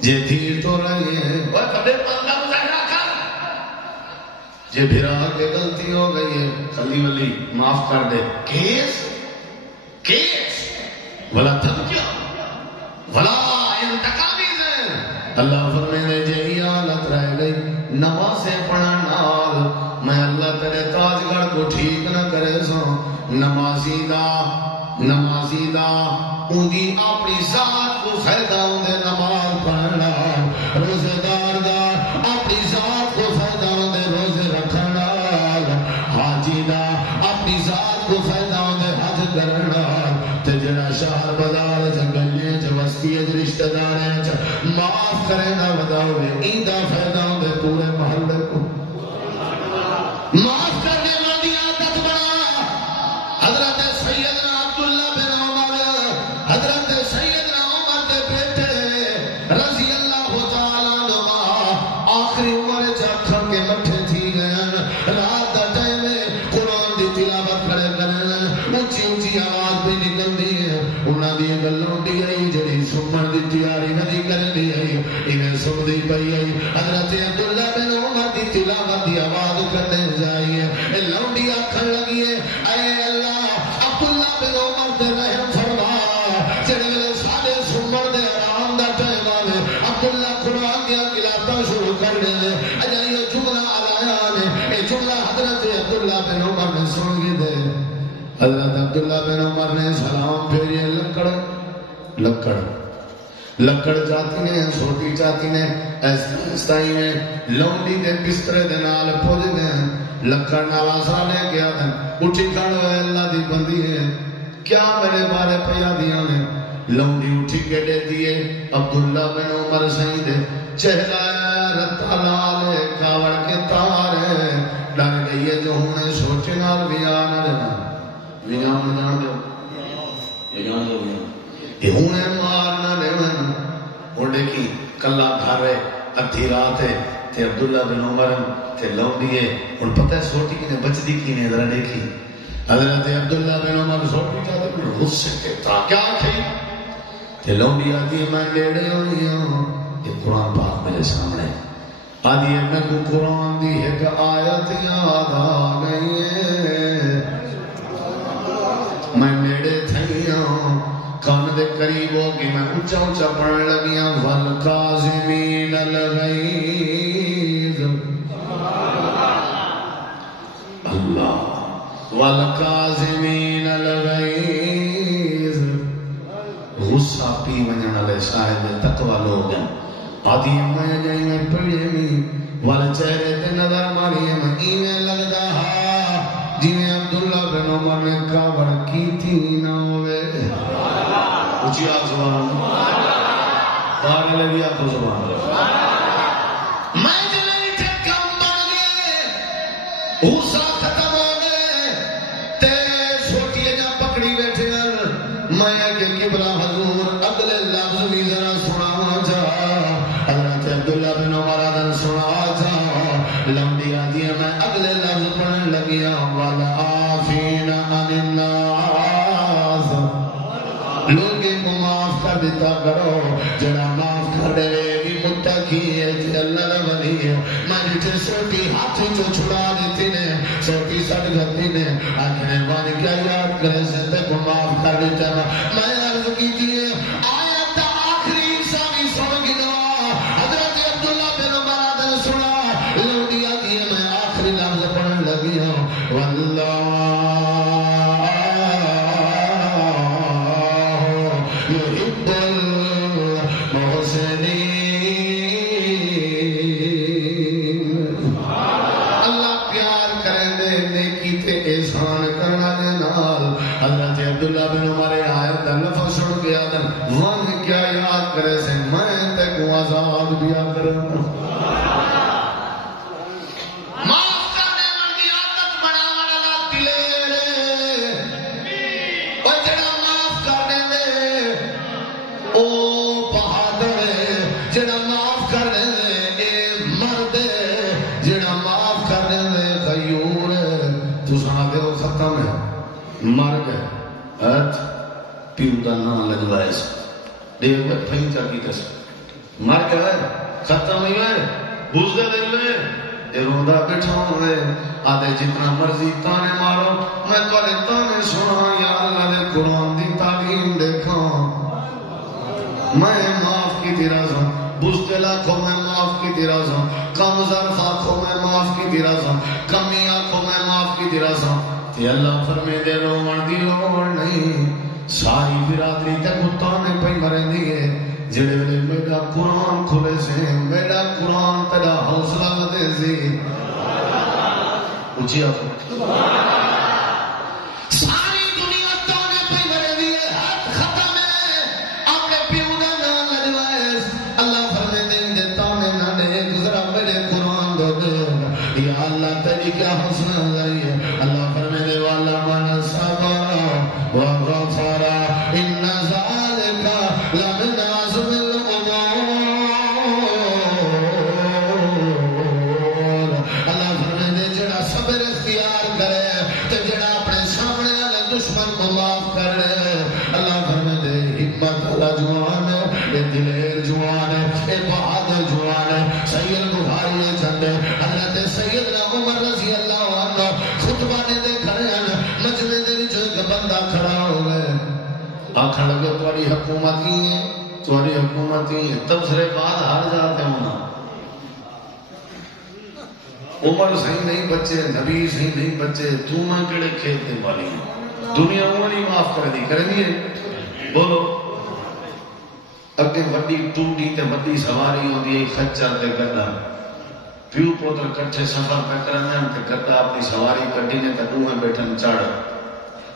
جے دھیر تو رہی ہے وہ کبھے پاندہ مظاہرہ کر جے بھیرا کے غلطی ہو گئی ہے خلی ولی معاف کر دے کیس ولا دھمکیاں ولا انتقامی اللہ فرمائے جی حالت رہ گئی نمازیں پڑھن نال میں اللہ تیرے تاجگڑھ کو ٹھیک نہ کرے سو نمازی دا اندی اپنی ذات کو فائدہ ہوندے نماز پڑھنا روزے دار دا اپنی ذات کو فائدہ ہوندے روزے رکھنا حاجی دا اپنی ذات کو فائدہ ہوندے حج کرنا تے جڑا شہر بازار جنگلیاں چ وسطی رشتہ دار ہیں معاف کرے نہ وداوے ایندا فائدہ ہوندے پورے محلے کو معاف کرنے والی عادت بنا حضرت سیدنا عبداللہ بن عمر حضرت سیدنا عمر دے بیٹے رضی اللہ تعالی عنہ آخری عمر چاکھا کے مٹھے تھی گئے رات دا ٹائم قرآن دی تلاوت کرے کرے اونچی اونچی آواز پہ نکل دی ہے انہاں دی گلوں دی آئی جڑی سمن دی تیاری ندی کر دی آئی انہیں سن دی پئی آئی حضرت عبداللہ بن عمر دی تلاوت دی آواز کرنے جائیے لونڈی آکھن لگی ہے اے اللہ عبداللہ بن عمر دے رحم فرما جڑے ویلے سارے سمن دے آرام دا ٹائم آوے عبداللہ قرآن دیا قراتاں شروع کر دے اجا یہ جملہ آلایا نے اے جملہ حضرت عبداللہ بن عمر نے سن گی دے حضرت عبداللہ بن عمر نے سلام پھیریے لکڑ جاتی نے چھوٹی جاتی نے ایسائی نے لونڈی دے بسترے دے نال پوج دے لکڑ نوازا لے گیا دن اٹھی کھڑو ہے اللہ دی بندی ہے کیا میرے بارے پیا دیا نے لونڈی اٹھی کے دے دیے عبداللہ بن عمر سہی دے چہرہ رتا لالے کاوڑ کے تارے ڈر گئی آئی ہے جو ہوں سوچے نال ویا نہ دینا ویا میں جان دو یہ ہوں مار نہ دینا ہوں دیکھی کلا گھر ہے ادھی رات ہے تے عبداللہ بن عمر تے لونڈی ہے ہوں پتہ ہے سوٹی کی نے بچتی کی نے ذرا دیکھی حضرت عبداللہ بن عمر سوٹی چاہتے ہیں غصے کے تا کیا کھی تے لونڈی آتی ہے میں لیڑے ہوئی ہوں یہ قرآن پاک میرے سامنے آدھی ہے میں کو قرآن دی ایک آیت یاد آ گئی ہے میں نیڑے تھئی ہوں کان دے قریب ہو کے میں اونچا اونچا پڑھنے لگی ہوں والکاظمین الغیظ اللہ والکاظمین الغیظ غصہ پی ونجن والے صاحب تقوی لوگ ہیں آدھی میں جائیں میں پڑھے میں والا چہرے تے نظر ماری میں ایویں لگدا ہا جویں عبداللہ بن عمر نے کعبہ کی تھی نہ ہوئے اچھی آگ سبحان بارے لگی آپ کو سبحان میں جلیں تے کم بن گئے غصہ ختم ہو گئے تے سوٹیے جا پکڑی بیٹھے میں کہ قبلہ حضور اگلے لفظ بھی ذرا سنا جا حضرت عبداللہ بن عمر آدم سنا جا لمبی آدھی میں اگلے لفظ پڑھنے لگیا والعافین عن الناس لوگوں کو معاف کر دیتا کرو جڑا معاف کر دے بھی متقی ہے اللہ نہ بنی ہے میں جیسے سوٹی ہاتھی جو چھڑا دیتی نے سوٹی سٹ گتی نے آخرے بانی کیا یاد کرے سے کو معاف کر دیتا میں عرض کیجئے آیت آخری انسانی سن گنا حضرت عبداللہ بن عمر آدم سنا لوڈیا دیئے میں آخری لفظ پڑھنے لگی ہوں واللہ يحب المحسنين اللہ پیار کریں دے نیکی تے احسان کرنا دے نال حضرت عبداللہ بن عمر آیت دا لفظ سن گیا دن ون کیا یاد کرے سے میں تے کو آزاد بیا کروں مر گئے پیو دا نام لگوائے دیکھ میں پھین چاکی کس مر گئے ختم ہی گئے بوزدے دل میں یہ روندہ بیٹھا ہوئے آدھے جتنا مرضی تانے مارو میں تولے تانے سنا یا اللہ نے قرآن دی تعلیم دیکھا میں معاف کی تیرازوں بوزدے لاکھوں میں معاف کی تیرازوں کم ظرف آنکھوں میں معاف کی تیرازوں کمی آنکھوں میں معاف کی تیرازوں کہ اللہ فرمے دے روان دی لوڑ نہیں ساری برادری تے کتانے پہ مریں دیئے جڑے ویلے میرا قرآن کھلے سے میرا قرآن تیرا حوصلہ دے سی اچھی آپ ساری دنیا تانے پہ مریں دیئے حد ختم ہے اپنے پیو دا نام لجوائے اللہ فرمے دے تانے نہ دے ذرا میرے قرآن دو دے یا اللہ تیری کیا حسن ہے اللہ فرمے دے والا من صبر وغفر ان ذالک لمن عزم الامور اللہ فرمے دے جڑا صبر اختیار کرے تے جڑا اپنے سامنے والے دشمن کو معاف کرے اللہ فرمے دے ہمت والا جوان ہے دلیر جوان ہے بہادر جوان ہے سید بخاری نے چندے حضرت سیدنا عمر رضی اللہ عنہ خطبہ نے دے کھڑے ہیں مجلے دے وچ ایک بندہ کھڑا ہو گئے آکھن لگے تمہاری حکومت ہی ہے تمہاری حکومت ہی ہے تبصرے بعد ہار جاتے ہونا عمر صحیح نہیں بچے نبی صحیح نہیں بچے تو میں کڑے کھیت دے والی دنیا عمر ہی معاف کر دی کریں گے بولو اگے وڈی ٹوٹی تے وڈی سواری ہوندی ہے خچر تے گدا پیو پوتر کٹھے سفر پہ کرنے تے گدا اپنی سواری کڈی نے تے دوویں بیٹھن چڑھ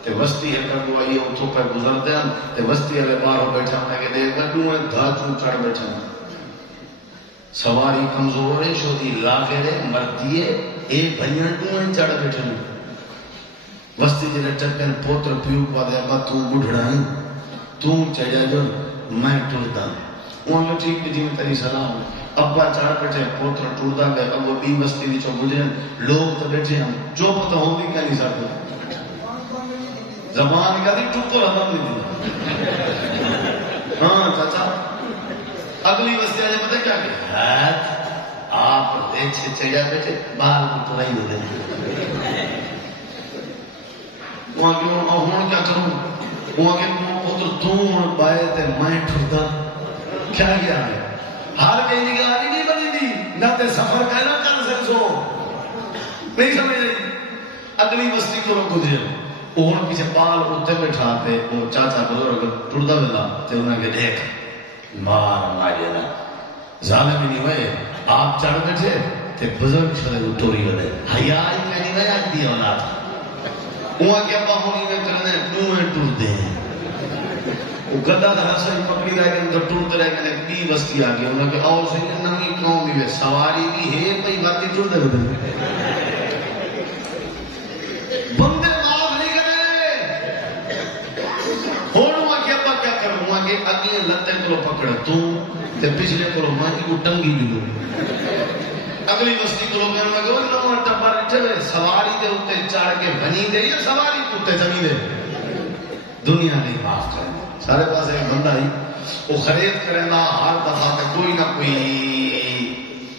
تے وستی ہے کڈو آئی اتھوں پہ گزردے ہیں تے وستی والے باہر بیٹھا میں کہ دیکھ دوویں دھاچوں چڑھ بیٹھے سواری کمزور ہے شودی لاغرے مردیے اے بھائیاں ٹوئیں چڑھ بیٹھے وستی جلے چکن پوتر پیو کو دے ابا تو بڑھڑائیں تو چڑھا جو میں ٹردا وہ جو ٹھیک بھی جی میں تیری سلام ابا چڑھ بیٹھے پوتر ٹردا گئے اب وہ بی وستی دی چو گزرے لوگ تو بیٹھے ہم جو پتہ ہوں دی کیا نہیں سکتے زبان کا دی ٹکر ہم نہیں دی ہاں چاچا اگلی وستی آجے پتہ کیا کہ آپ دیکھے چڑھا بیٹھے بال کو ٹرائی ہو دیں وہاں کیا کروں وہاں کے پتر تون بائے تے میں ٹھردا کیا کیا ہے ہر کہیں جی گاری نہیں بنی دی نہ تے سفر کہنا کر سکسو نہیں سمجھ رہی اگلی بستی کو لوگ گزرے اوہن پیچھے بال اتے بٹھاتے وہ چاچا بزرگ ٹھردا ویلا تے انہیں کہ دیکھ مار مارے نا ظالم نہیں ہوئے آپ چڑھ بیٹھے تے بزرگ شدے وہ ٹوری ودے حیائی میں نہیں ہوئے آج دی اولاد وہاں کیا باہونی میں کرنے ٹوئیں ٹوٹ دیں وہ گدہ دھرا سے پکڑی رہے گئے اندر ٹوٹ رہے گئے ایک بھی بستی آگئی انہوں نے کہ آؤ سے نمی قوم بھی سواری بھی ہے پہی باتی ٹوٹ دے بندے معاف نہیں کرے ہون وہاں کیا پا کیا کروں وہاں کہ اگلے لتے کو پکڑ تو تے پچھلے کو ماں کی ٹنگی بھی لوں اگلی بستی کو لوگ کہنے لگے وہ ٹپر اٹھے سواری دے ہوتے چاڑ کے بنی دے یا سواری کتے زمین دے دنیا نہیں معاف کریں سارے پاس ایک بندہ ہی وہ خرید کریں گا ہر دفعہ کہ کوئی نہ کوئی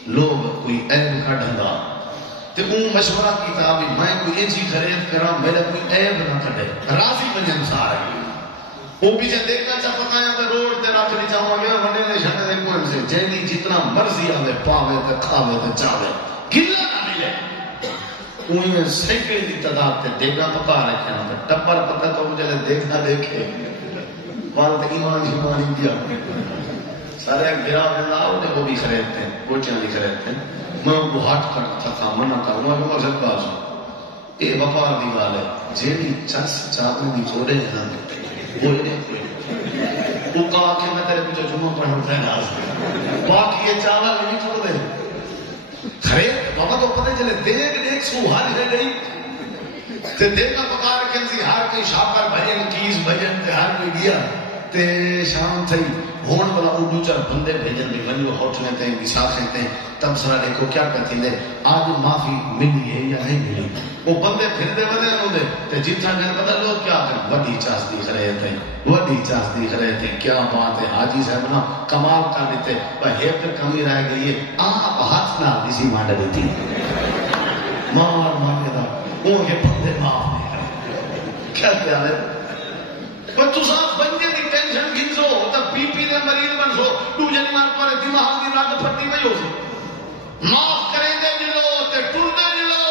لوگ کوئی عیب کا ڈھنگا تو اون مشورہ کی تابی میں کوئی ایچی خرید کرا میرا کوئی عیب نہ کھڑے راضی بنی انسار ہے وہ پیچھے دیکھنا چاہتا ہے میں روڈ تے رکھ نہیں چاہوں گا وڈے نے شانے دے کوئی سے جیلی جتنا مرضی آوے پاوے تے کھاوے تے چاوے گلا نہ ملے انہیں سینکڑے دی تعداد تے دیگا پکا رکھے نا ٹپر پتہ تو مجھے دیکھنا دیکھے والد ایمان شیمان دیا سارے ایک گرا دینا انہیں وہ بھی خریدتے ہیں کوچیاں بھی خریدتے ہیں میں وہ ہاتھ کر تھا منع کروں گا کہ مقصد باز ہوں اے وپار دی والے جیلی چس چاہتے دی چھوڑے ہیں وہ وہ کہا کہ میں تیرے پیچھے جمعہ پڑھتا ہے ناز باقی یہ چالا نہیں چھوڑ دے خرید بابا کو پتہ چلے دیکھ سو ہر ہے گئی تے دیکھا پکا رکھیں سی ہر کوئی شاکر بھجن کیس بھجن تے ہر کوئی گیا تے شام تھی ہون والا اردو چار بندے بھیجن دی ونیو ہوٹلیں تے وشاخیں تے تب سرا دیکھو کیا کہتی دے آج معافی ملی ہے یا نہیں ملی وہ بندے پھر دے ودے نو دے تے جتنا گھر پتہ لوگ کیا کریں وڈی چاس دی خرید ہے وڈی چاس دی خرید ہے کیا بات ہے حاجی صاحب نا کمال کر دیتے پر ہیپ کمی رہ گئی ہے آپ ہاتھ نہ کسی مانڈ دیتی مار مانگے دا وہ یہ بندے معاف نہیں کریں کیا خیال ہے پر تو صاحب بندے دی ٹینشن گھنسو تا بی پی دے مریض بنسو تو جنی مار پر دماغ دی رات پھٹی نہیں ہو سی معاف کریں دے جلو تے ٹر دے جلو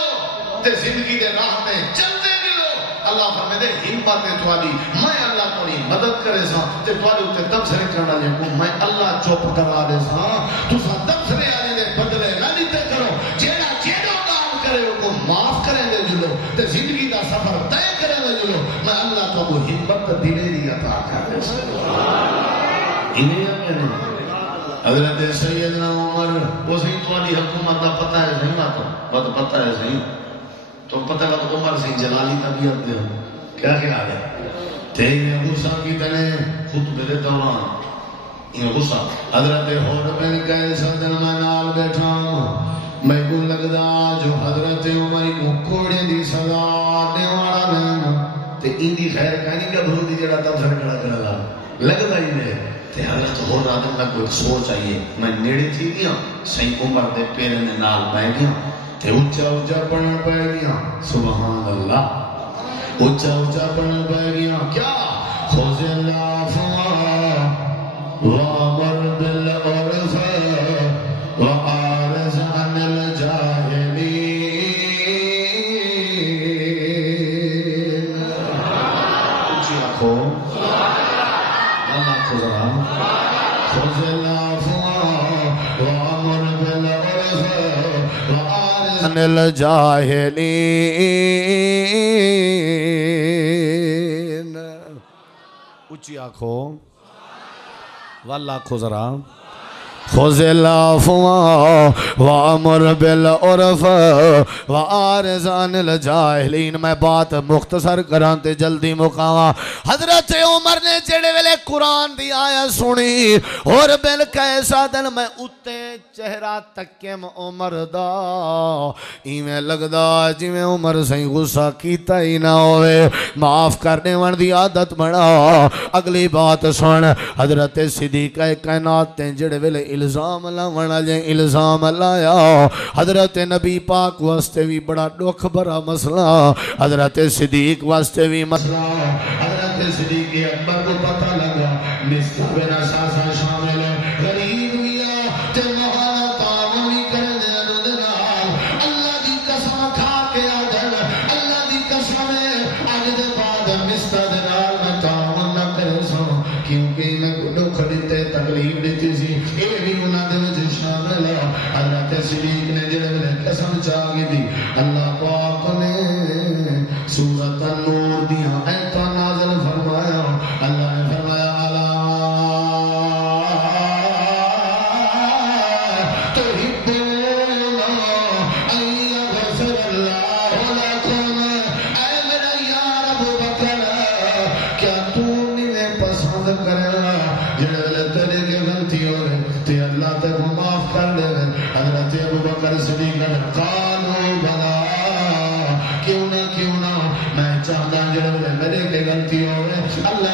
تے زندگی دے راہ تے چل دے جلو اللہ فرمے دے ہمت ہے تھوڑی میں اللہ تھوڑی مدد کرے سا تے تھوڑی تے دم سرے کرنا لے کو میں اللہ چوپ کرا دے سا تو سا دم سرے آنے دے بدلے نہ دیتے کرو جیڑا جیڑا کام کرے کو معاف کریں دے جلو تے زندگی دا سفر طے کریں دے جلو میں اللہ تو کو ہمت دلے دی عطا کر دے انہیں حضرت سیدنا عمر وہ صحیح تمہاری حکومت کا پتہ ہے صحیح بات پتہ ہے صحیح تو پتہ ہے عمر سے جلالی طبیعت دے کیا خیال ہے تیرے غصہ کی طرح خطبے دے دوران یہ غصہ حضرت ہور بن قیس دن میں نال بیٹھا میں کو لگدا جو حضرت عمر کو کوڑے دی سزا دے والا نہیں تے ان دی خیر کہانی کا بھرو دی جڑا تب سر کھڑا کرا لگدا ہی نہیں تے حضرت ہور آدم کا کوئی سوچ آئیے میں نیڑے تھی گیا صحیح عمر دے پیرے نے نال بہ گیا تے اونچا اونچا پڑھن پہ گیا سبحان اللہ اونچا اونچا پڑھن پہ گیا کیا خوز اللہ وامر بالعرف وآرز عن الجاہلین اونچی آنکھو اللہ کو ذرا خوز اللہ وامر بالعرف وآرز عن الجاہلین اونچی آنکھو واللہ کو ذرا خذ العفو وامر بالعرف وأعرض عن الجاہلین. میں بات مختصر کراں تے جلدی مقاواں. حضرت عمر نے جڑے ویلے قرآن دی آیت سنی اور بالکیسا دل میں اتے چہرہ تکیم عمر دا ایویں لگدا جویں عمر سے غصہ کیتا ہی نہ ہوئے. معاف کرنے ون دی عادت بنا. اگلی بات سن. حضرت صدیق کائنات تے جڑے ویلے الزام لاون والے الزام لایا. حضرت نبی پاک واسطے بھی بڑا دکھ بھرا مسئلہ. حضرت صدیق واسطے بھی مسئلہ. حضرت صدیق اکبر کو پتہ لگا مصطفیٰ بن اساسا شامل غریب ہویا تے مہانا تعاونی کرنے انہوں اللہ دی قسم کھا کے آدھر اللہ دی قسم آج دے بعد مصطفیٰ دے نال میں تعاون نہ کرے سو کیونکہ میں دکھ دیتے تکلیف دیتی سی اے بھی انہوں دے وجہ شامل ہے. حضرت صدیق نے جڑے میں قسم چاہی دی اللہ پاک نے سورۃ النور دیا ایتا نازل فرمایا. اللہ نے فرمایا اللہ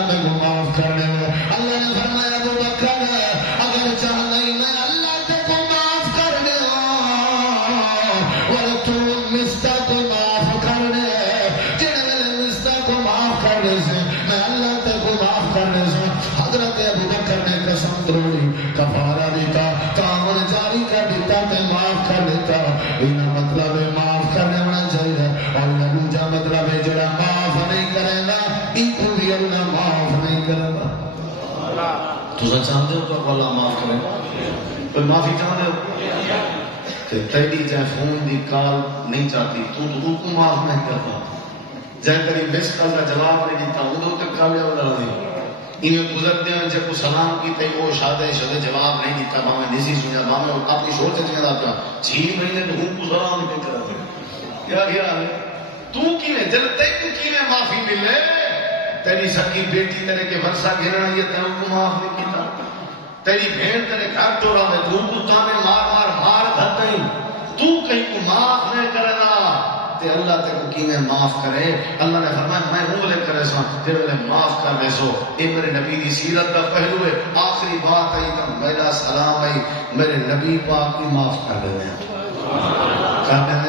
میں کو معاف کر دے. اللہ نے فرمایا ابو بکر اگر چاہنا ہی میں اللہ تے کو معاف کر دے اور تو مصطفیٰ کو معاف کر دے جنہیں میں مصطفیٰ کو معاف کر دے سے میں اللہ تے کو معاف کر دے سے. حضرت ابو بکر نے قسم توڑی کفارہ دیتا تعاون جاری کر دیتا تے معاف کر دیتا. انہا مطلب ہے معاف کرنے ہونا چاہیے اور نبوجہ مطلب ہے جڑا معاف نہیں کرے گا ایکو بھی اللہ معاف نہیں کرے گا. تو سچ سمجھے ہو تو اللہ معاف کرے گا. کوئی معافی چاہتے ہو کہ تیری جائے فون دی کال نہیں چاہتی تو کو معاف نہیں کرتا. جائے تیری مس کال کا جواب نہیں دیتا وہ تو تک کامیاب لڑا دی انہیں گزرتے ہیں جب کو سلام کی تے وہ شادے جواب نہیں دیتا میں نسی سنیا میں اپنی سوچ سے جاتا 6 مہینے تو کو سلام نہیں کرتا. کیا گیا ہے تو کیویں جب تینوں کیویں معافی ملے تیری سکی بیٹی تیرے کے ورثہ گھرنا یہ تینوں کو معاف نہیں کیتا. تیری بہن تیرے گھر تو رہا ہے تو تانے مار گھر نہیں تو کہیں کو معاف نہیں کرنا تے اللہ تے کو کیویں معاف کرے. اللہ نے فرمایا میں ہوں بولے کرے سا جب میں معاف کر دے سو. اے میرے نبی دی سیرت کا پہلو ہے. آخری بات آئی تو میرا سلام آئی میرے نبی پاک بھی معاف کر دے ہیں کر دے ہیں.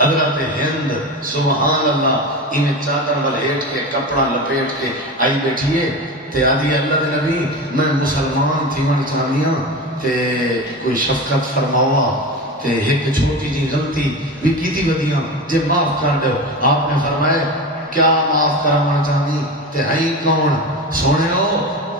حضرت ہند سبحان اللہ انہیں چادر ولیٹ کے کپڑا لپیٹ کے آئی بیٹھیے تے آدھی اللہ دے نبی میں مسلمان تھی من چاہنیاں تے کوئی شفقت فرماوا تے ایک چھوٹی جی غلطی بھی کی تھی ودیاں جے معاف کر دو. آپ نے فرمایا کیا معاف کروانا چاہنی تے آئی کون سونے ہو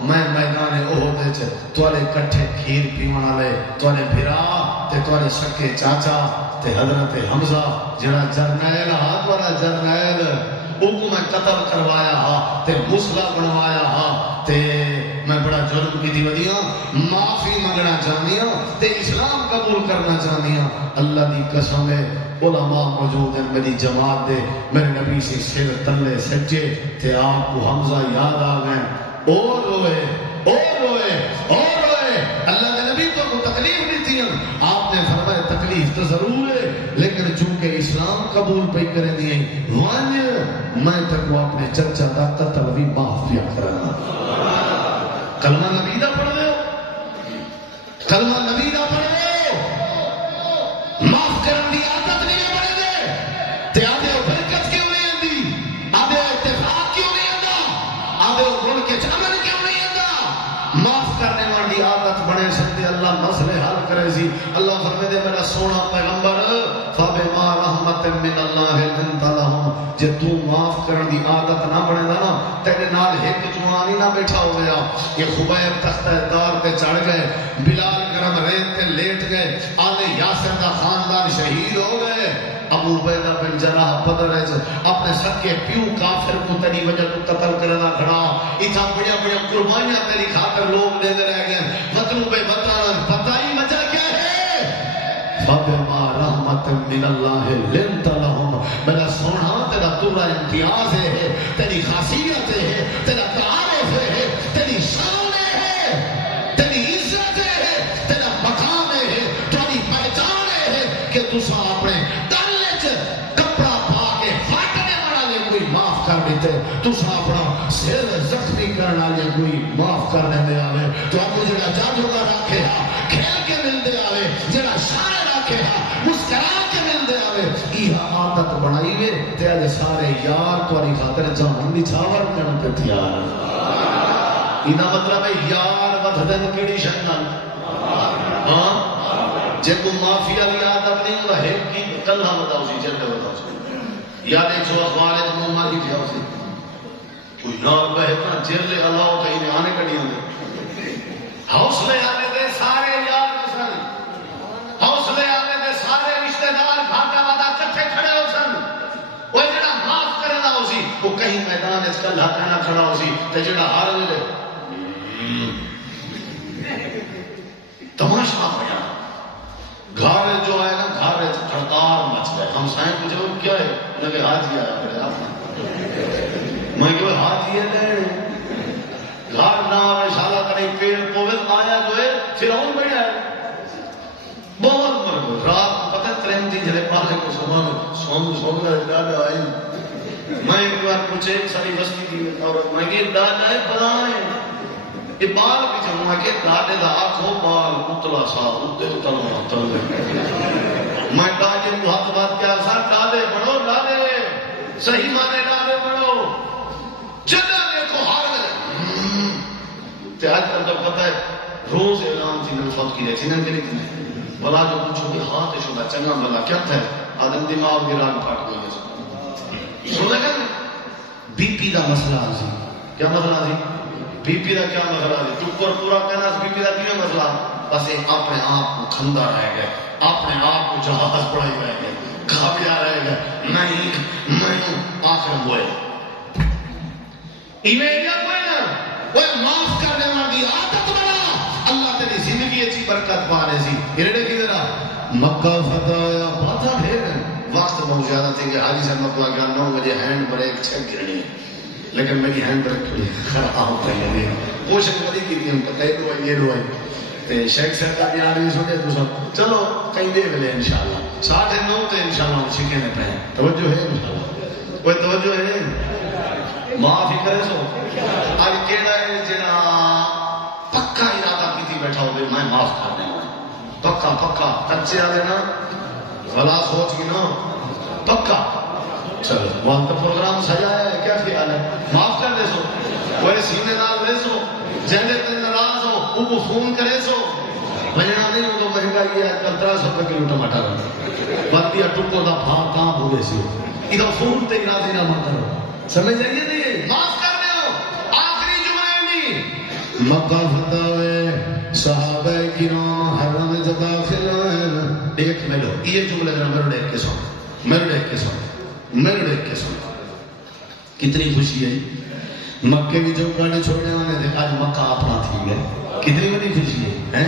میں میدان احد وچ تواڈے کٹھے کھیر پیون والے تواڈے بھرا تے تواڈے سکے چاچا تے حضرت حمزہ جڑا جرنیل ہا تواڈا جرنیل او کو میں قتل کروایا ہا تے مسلح بنوایا ہا تے میں بڑا جرم کی تھی ودیاں معافی منگنا چاہنی ہوں تے اسلام قبول کرنا چاہنی ہوں. اللہ دی قسم ہے علماء موجود ہیں میری جماعت دے میرے نبی سے سر تلے سجے تے آپ کو حمزہ یاد آ گئے اور روئے اللہ نے نبی کو تکلیف دی تھی. آپ نے فرمایا تکلیف تو ضرور ہے لیکن چونکہ اسلام قبول پہ کرے دیئے میں تک وہ اپنے چچا دا قتل بھی معاف کیا کرنا. کلمہ نبی دا پڑھ دے کلمہ نبی دا پڑھ دے معاف کرن دی عادت نہیں پڑھ دے تے آدھے برکت کیوں نہیں آندی آدھے اتفاق کیوں نہیں آندا آدھے گل کے چمن کیوں نہیں آندا. معاف کرنے والی عادت بنے سکتے اللہ مسئلے حل کرے سی. اللہ فرمائے دے میرا سونا پیغمبر فبما رحمت من اللہ لنت لهم جے تو معاف کرن دی عادت نہ بنے دا نا تیرے نال ایک جوان ہی نہ بیٹھا ہو گیا. یہ خبیب تختہ دار پہ چڑھ گئے بلال کرم ریت تے لیٹ گئے آل یاسر دا خاندان شہید ہو گئے ابو عبیدہ بن جراح بدر اپنے سکے پیو کافر کو تیری وجہ تو قتل کرنا کھڑا اتنا بڑیا بڑیا قربانیاں تیری خاطر لوگ دے دے رہ گئے مطلوب بتانا پتہ ہی وجہ کیا ہے فَبِمَا رَحْمَةٍ مِّنَ اللَّهِ لِنْتَ لَهُمْ میرا سونا تیرا تورا امتیاز ہے تیری خاصیت ہے تیرا تعارف ہے تیری شان ہے تیری عزت ہے تیرا مقام ہے تیری پہچان ہے کہ تسا اپنے دل کپڑا پا کے پھاٹنے والے کوئی معاف کر دیتے تسا اپنا سر زخمی کرنے والے کوئی معاف کرنے دے آوے تو آپ کو جڑا جادو کا رکھے کھیل کے مل دے آوے جڑا شان مسکرا کے مل دے آوے یہ عادت بنائی وے تے اج سارے یار تہاڈی خاطر جان دی چھاور کرن تے تیار اینا مطلب ہے یار ودھن کیڑی شے نال ہاں جے کو مافیا دی عادت نہیں ہوندا ہے کی کلا بتاؤ سی جنت بتاؤ سی یاد ہے جو اخبار عموما دی تھا سی کوئی نال بہتا جیل لے اللہ کہیں نے آنے کڑی ہوندے حوصلے آنے دے سارے یار کسن حوصلے آنے دے سارے رشتہ دار بھاگا وادا کٹھے کھڑے ہو سن وہ جڑا معاف کرنا ہو سی وہ کہیں میدان اس کا لاکھنا کھڑا ہو سی تے جڑا ہار ویلے تماشا ہویا گھر جو ہے نا گھر ہڑتال مچ گئے ہم سائیں پوچھو کیا ہے انہوں نے حاجی آیا میرے آپ میں کہ حاجی ہے لین گھر نہ اشارہ کرے پیڑ پوت آیا جو ہے فرعون بیٹھا ہے بہت مرد رات پتہ ترین دن جلے پالے کو سوم رہے ڈاڈا آئی میں ایک بار پوچھے ایک ساری بستی تھی اور میں کہ ڈاڈا ہے بلائیں یہ بال بھی جو میں کہ ڈاڈے دا آنکھوں بال اتلا سا اتلے اتل میں ڈاڈے کو ہاتھ بات کیا سا ڈاڈے بڑھو ڈاڈے صحیح مانے ڈاڈے بڑھو جدہ نے کو ہار گئے آج کل تو پتہ ہے روز اعلان تھی نفت کی رہتی نا کہ نہیں بلا جو پوچھو کہ ہاتھ شدہ چنگا بلا کیا تھا آدم دماغ کی راگ پھاٹ گئی ہے سنے گا بی پی دا مسئلہ آزی کیا مسئلہ آزی بی پی دا کیا مسئلہ آزی ٹکر پورا کہنا بی پی دا کیا مسئلہ بس اپنے آپ کو کھندہ رہ گئے اپنے آپ کو جہاز پڑھائی رہ گئے کھابیا رہ گئے نہیں آخر ہوئے ایمیلیا کوئی نا وہ معاف کرنے والی عادت بنا اللہ تیری زندگی اچھی برکت پانے سی ایرڈے کی طرح مکہ فتح یا پاتھا پھر وقت بہت زیادہ تھے کہ حاجی صاحب مکہ گیا 9 بجے ہینڈ بریک چھک گرنی ہے لیکن میری ہینڈ بریک تھوڑی خراب پہلے دی کوشش کری کی تھی ہم پتہ ہے دعائی یہ دعائی شیخ صاحب کا بھی آدمی سنے تو سب چلو کہیں دے ملے انشاءاللہ 9:30 تے انشاءاللہ ہم سیکھنے پہ ہیں توجہ ہے انشاءاللہ کوئی توجہ ہے معاف ہی کرے سو آج کیڑا ہے جنا پکا ارادہ کیتی بیٹھا ہوئے میں معاف کرنے ہوں پکا پکا کچے آلے نا غلا سوچ کی نا پکا چلو وہاں تو پروگرام سجایا ہے کیا خیال ہے معاف کر دے سو وہ سینے دار دے سو جہنے تے ناراض ہو وہ کو فون کرے سو بجنا نہیں ہو تو مہنگائی ہے 1500 روپے کلو ٹماٹر باقی ٹکو دا بھاؤ کہاں بھولے سی ادھر فون تے راضی نہ مت کرو سمجھ جائیے نہیں معاف کر دے ہو آخری جمعہ نہیں مکہ فتح ہوئے صحابہ کرام حرم میں داخل ہوئے دیکھ ملو یہ جملے ذرا میرے دیکھ کے سن کتنی خوشی ہے مکے بھی جو گاڑی چھوڑنے والے تھے آج مکہ اپنا تھی گئے کتنی بڑی خوشی ہے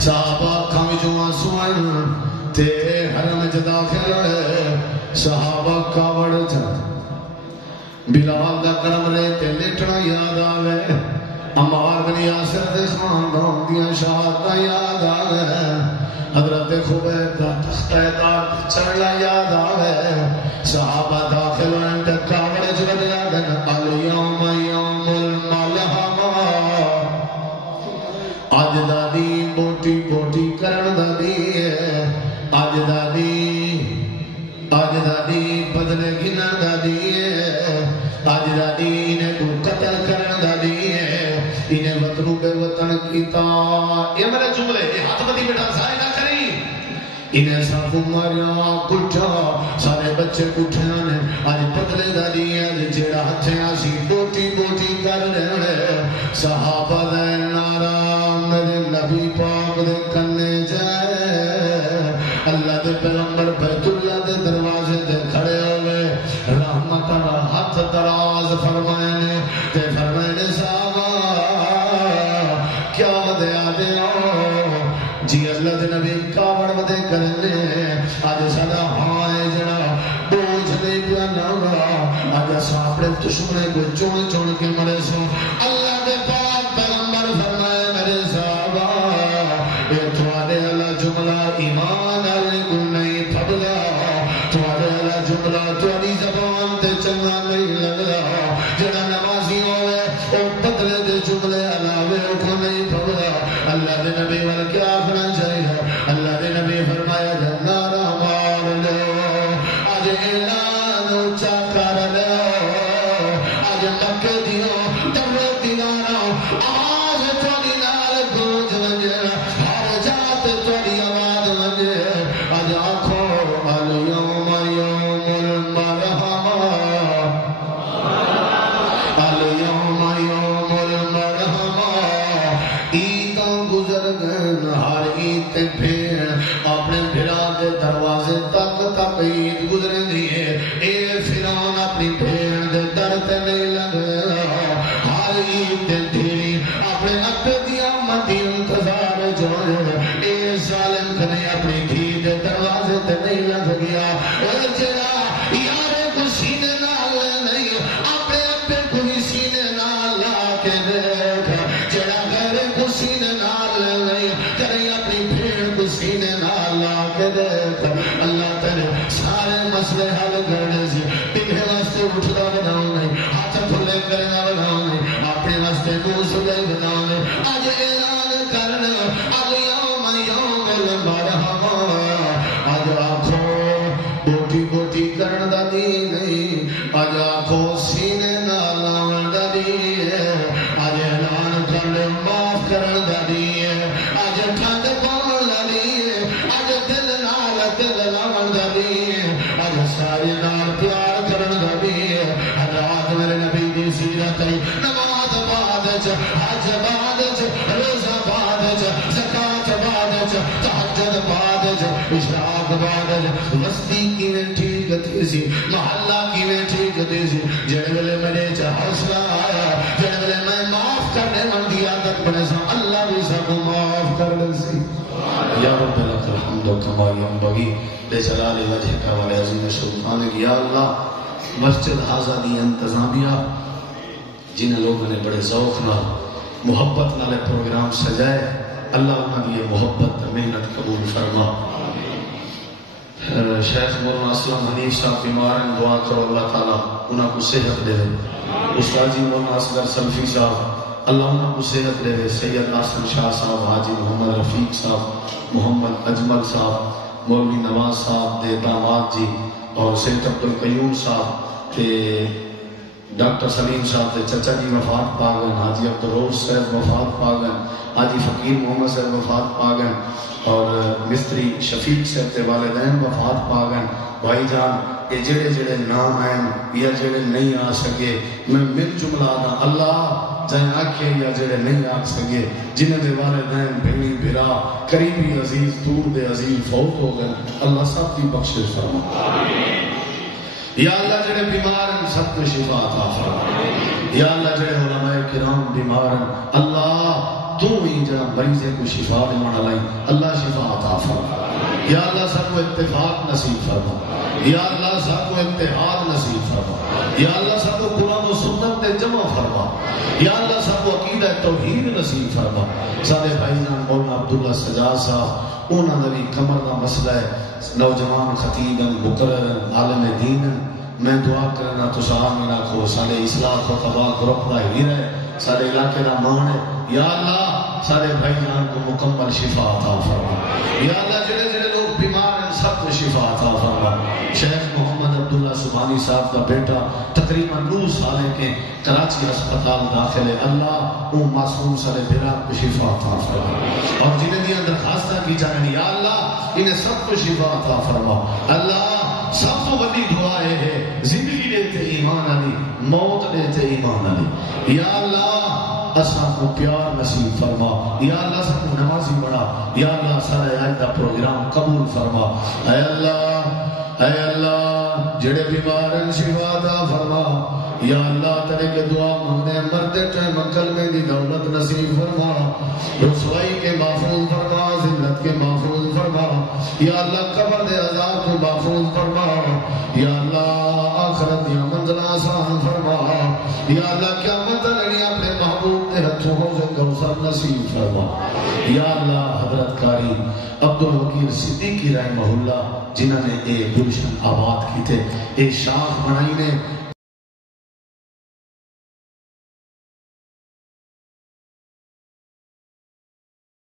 صحابہ کھا میں جو آنسو آئے تے حرم میں داخل ہوئے صحابہ کاوڑ جاتے بلال دا کرم رہے تے لیٹنا یاد آوے عمار بن یاسر دے خاندان دیاں شہادتاں یاد آوے حضرت خبیب دا تختہ دار چڑھنا یاد آوے صحابہ داخل ہوئے تے کاوڑے جڑ یاد ہے الیوم یوم الملحمہ اج دا دین بوٹی بوٹی کرن دا دین اج دا دین بدلے گنا دا دین آج دا دین کو قتل کرن دا دین انہیں وطنوں بے وطن کیتا یہ میرے جملے یہ ہاتھ بدی بیٹا ضائع نہ کری انہیں سب ماریا کٹھا سارے بچے کٹھے آنے آج بدلے دا دین جیڑا ہتھے آسی بوٹی بوٹی کر رہے صحابہ دے نارا میرے نبی پاک دے کنے جائے اللہ دے پیغمبر بیت اللہ دے دروازے وعدے کرنے آج سدا ہائے جڑا بوجھ نہیں پیا ناگا آج اپنے دشمنے کو چون چون کے مرے سو اللہ دے پاک پیغمبر فرمائے میرے صحابہ اے تھوڑے اللہ جملہ ایمان آلے کو نہیں پھبلا تھوڑے اللہ جملہ تھوڑی زبان تے چنگا نہیں لگلا جڑا نمازی ہوئے او بدلے دے جملے علاوے کو نہیں پھبلا اللہ دے نبی والا کیا آخنا چاہیے اللہ دے نبی فرمایا جنارا مار لو آج اعلان اچھا کر لو آج مکہ دیو دور دیوانا آج تھوڑی نال گونج ونجے ہر جات تھوڑی آواز ونجے آج آنکھو الیوم یوم المرحمہ الیوم یوم المرحمہ عیداں گزر گئے ہر عید تے بھیڑ اپنے بھرا دے دروازے تک عید گزرے دیئے اے فرعون اپنی بھیڑ دے در تے نہیں لگا ہر عید تے دھیری اپنے اپنے دیا مدی انتظار جوڑے اے ظالم کنے اپنی دھی دے دروازے تے نہیں لگ گیا اور جڑا یارے کو سینے نال نہیں اپنے اپنے کو ہی سینے نال لا کے دیکھ جڑا غیر کو سینے نال نہیں کرے اپنی بھیڑ کو سینے نال لا کے دیکھ اللہ تیرے سارے مسئلے حل کرنے سے پنڈے واسطے اٹھنا بناؤ نہیں ہاتھ کھلے کرنا بناؤ نہیں اپنے واسطے منہ سجائی بناؤ نہیں آج اعلان کرنا الیوم یوم المرحمہ آج آنکھو بوٹی بوٹی کرن دا دی نہیں آج آنکھو سینے نالاون دا دی آج اعلان کرنے معاف کرن دا دی آج ٹھنڈ پاؤن دا دی آج دل نال دل لاون دا دی آج سارے نال پیار کرن دا دی رات میرے نبی دی سیرت نماز بعد حج بعد روزہ بعد زکات بعد تہجد بعد اشراق بعد مستی کیویں ٹھیک تھی سی محلہ کیویں ٹھیک تھی سی جڑے ویلے میرے چ حوصلہ آیا جڑے ویلے میں معاف کرنے من دی عادت بنے سا اللہ بھی سب معاف کر دے سی یا رب لک الحمد کما ينبغي لجلال وجهك ولعظیم سلطانك یا اللہ مسجد حاضر دی انتظامیہ جن لوگوں نے بڑے ذوق نہ محبت نالے پروگرام سجائے اللہ انہاں دی محبت محنت قبول فرما شیخ مولانا اسلم حنیف صاحب بیمار ہیں دعا کرو اللہ تعالیٰ انہاں کو صحت دے استاد جی مولانا اصغر سلفی صاحب اللہ انہاں کو صحت دے سید ناصر شاہ صاحب حاجی محمد رفیق صاحب محمد اجمل صاحب مولوی نواز صاحب دے داماد جی اور سید عبدالقیوم صاحب تے ڈاکٹر سلیم صاحب دے چچا جی وفات پا گئے حاجی عبدالروز صاحب وفات پا گئے حاجی فقیر محمد صاحب وفات پا گئے اور مستری شفیق صاحب تے والدین وفات پا گئے بھائی جان یہ جڑے جڑے نام ہیں یا جڑے نہیں آ سکے میں مل جملہ آنا اللہ جائیں آکھے یا جڑے نہیں آ سکے جنہیں دے والدین بھینی بھرا قریبی عزیز دور دے عزیز فوت ہو گئے اللہ سب کی بخشش فرما یا اللہ جڑے بیمار ہیں سب کو شفا عطا فرما یا اللہ جڑے علماء کرام بیمار ہیں اللہ تو ہی جڑا مریضے کو شفا دیوانا لائیں اللہ شفا عطا فرما یا اللہ سب کو اتفاق نصیب فرما یا اللہ سب کو اتحاد نصیب فرما یا اللہ سب کو قرآن و سنت تے جمع فرما یا اللہ سب کو عقیدہ توحید نصیب فرما سارے بھائی جان مولانا عبداللہ سجاد صاحب انہاں دا بھی کمر دا مسئلہ ہے نوجوان خطیب مقرر عالم دین میں دعا کرنا تو صاحب میرا کو سارے اصلاح کو تباہ گروپ دا ہی رہے سارے علاقے دا مان ہے یا اللہ سارے بھائی جان کو مکمل شفا عطا فرما یا اللہ جڑے جڑے لوگ بیمار ہیں سب کو شفا عطا فرما شیخ محمد عبداللہ سبحانی صاحب کا بیٹا تقریباً 9 سال کے کراچی ہسپتال داخل ہے اللہ وہ معصوم سارے بھرا کو شفا عطا فرما اور جنہیں دی اندر خاصہ کی جائیں یا اللہ انہیں سب کو شفا عطا فرما اللہ سب کو بڑی دعا ہے زندگی دیتے ایمان علی موت دیتے ایمان علی یا اللہ اساں کو پیار نصیب فرما یا اللہ سب کو نمازی بڑھا یا اللہ سارا آئندہ پروگرام قبول فرما اے اللہ جڑے بیمار ہیں شفا عطا فرما یا اللہ تیرے کے دعا مانگنے مرتے ٹائم کلمے دی دولت نصیب فرما رسوائی کے محفوظ فرما ذلت کے محفوظ فرما یا اللہ قبر دے عذاب کو محفوظ فرما یا اللہ آخرت دیا منزلہ آسان فرما یا اللہ قیامت لڑی اپنے محبوب دے ہتھوں سے کوثر نصیب فرما یا اللہ حضرت کاری عبدالوکیل صدیقی رحمہ اللہ جنہوں نے ایک گلشن آباد کی تھے ایک شاخ بنائی نے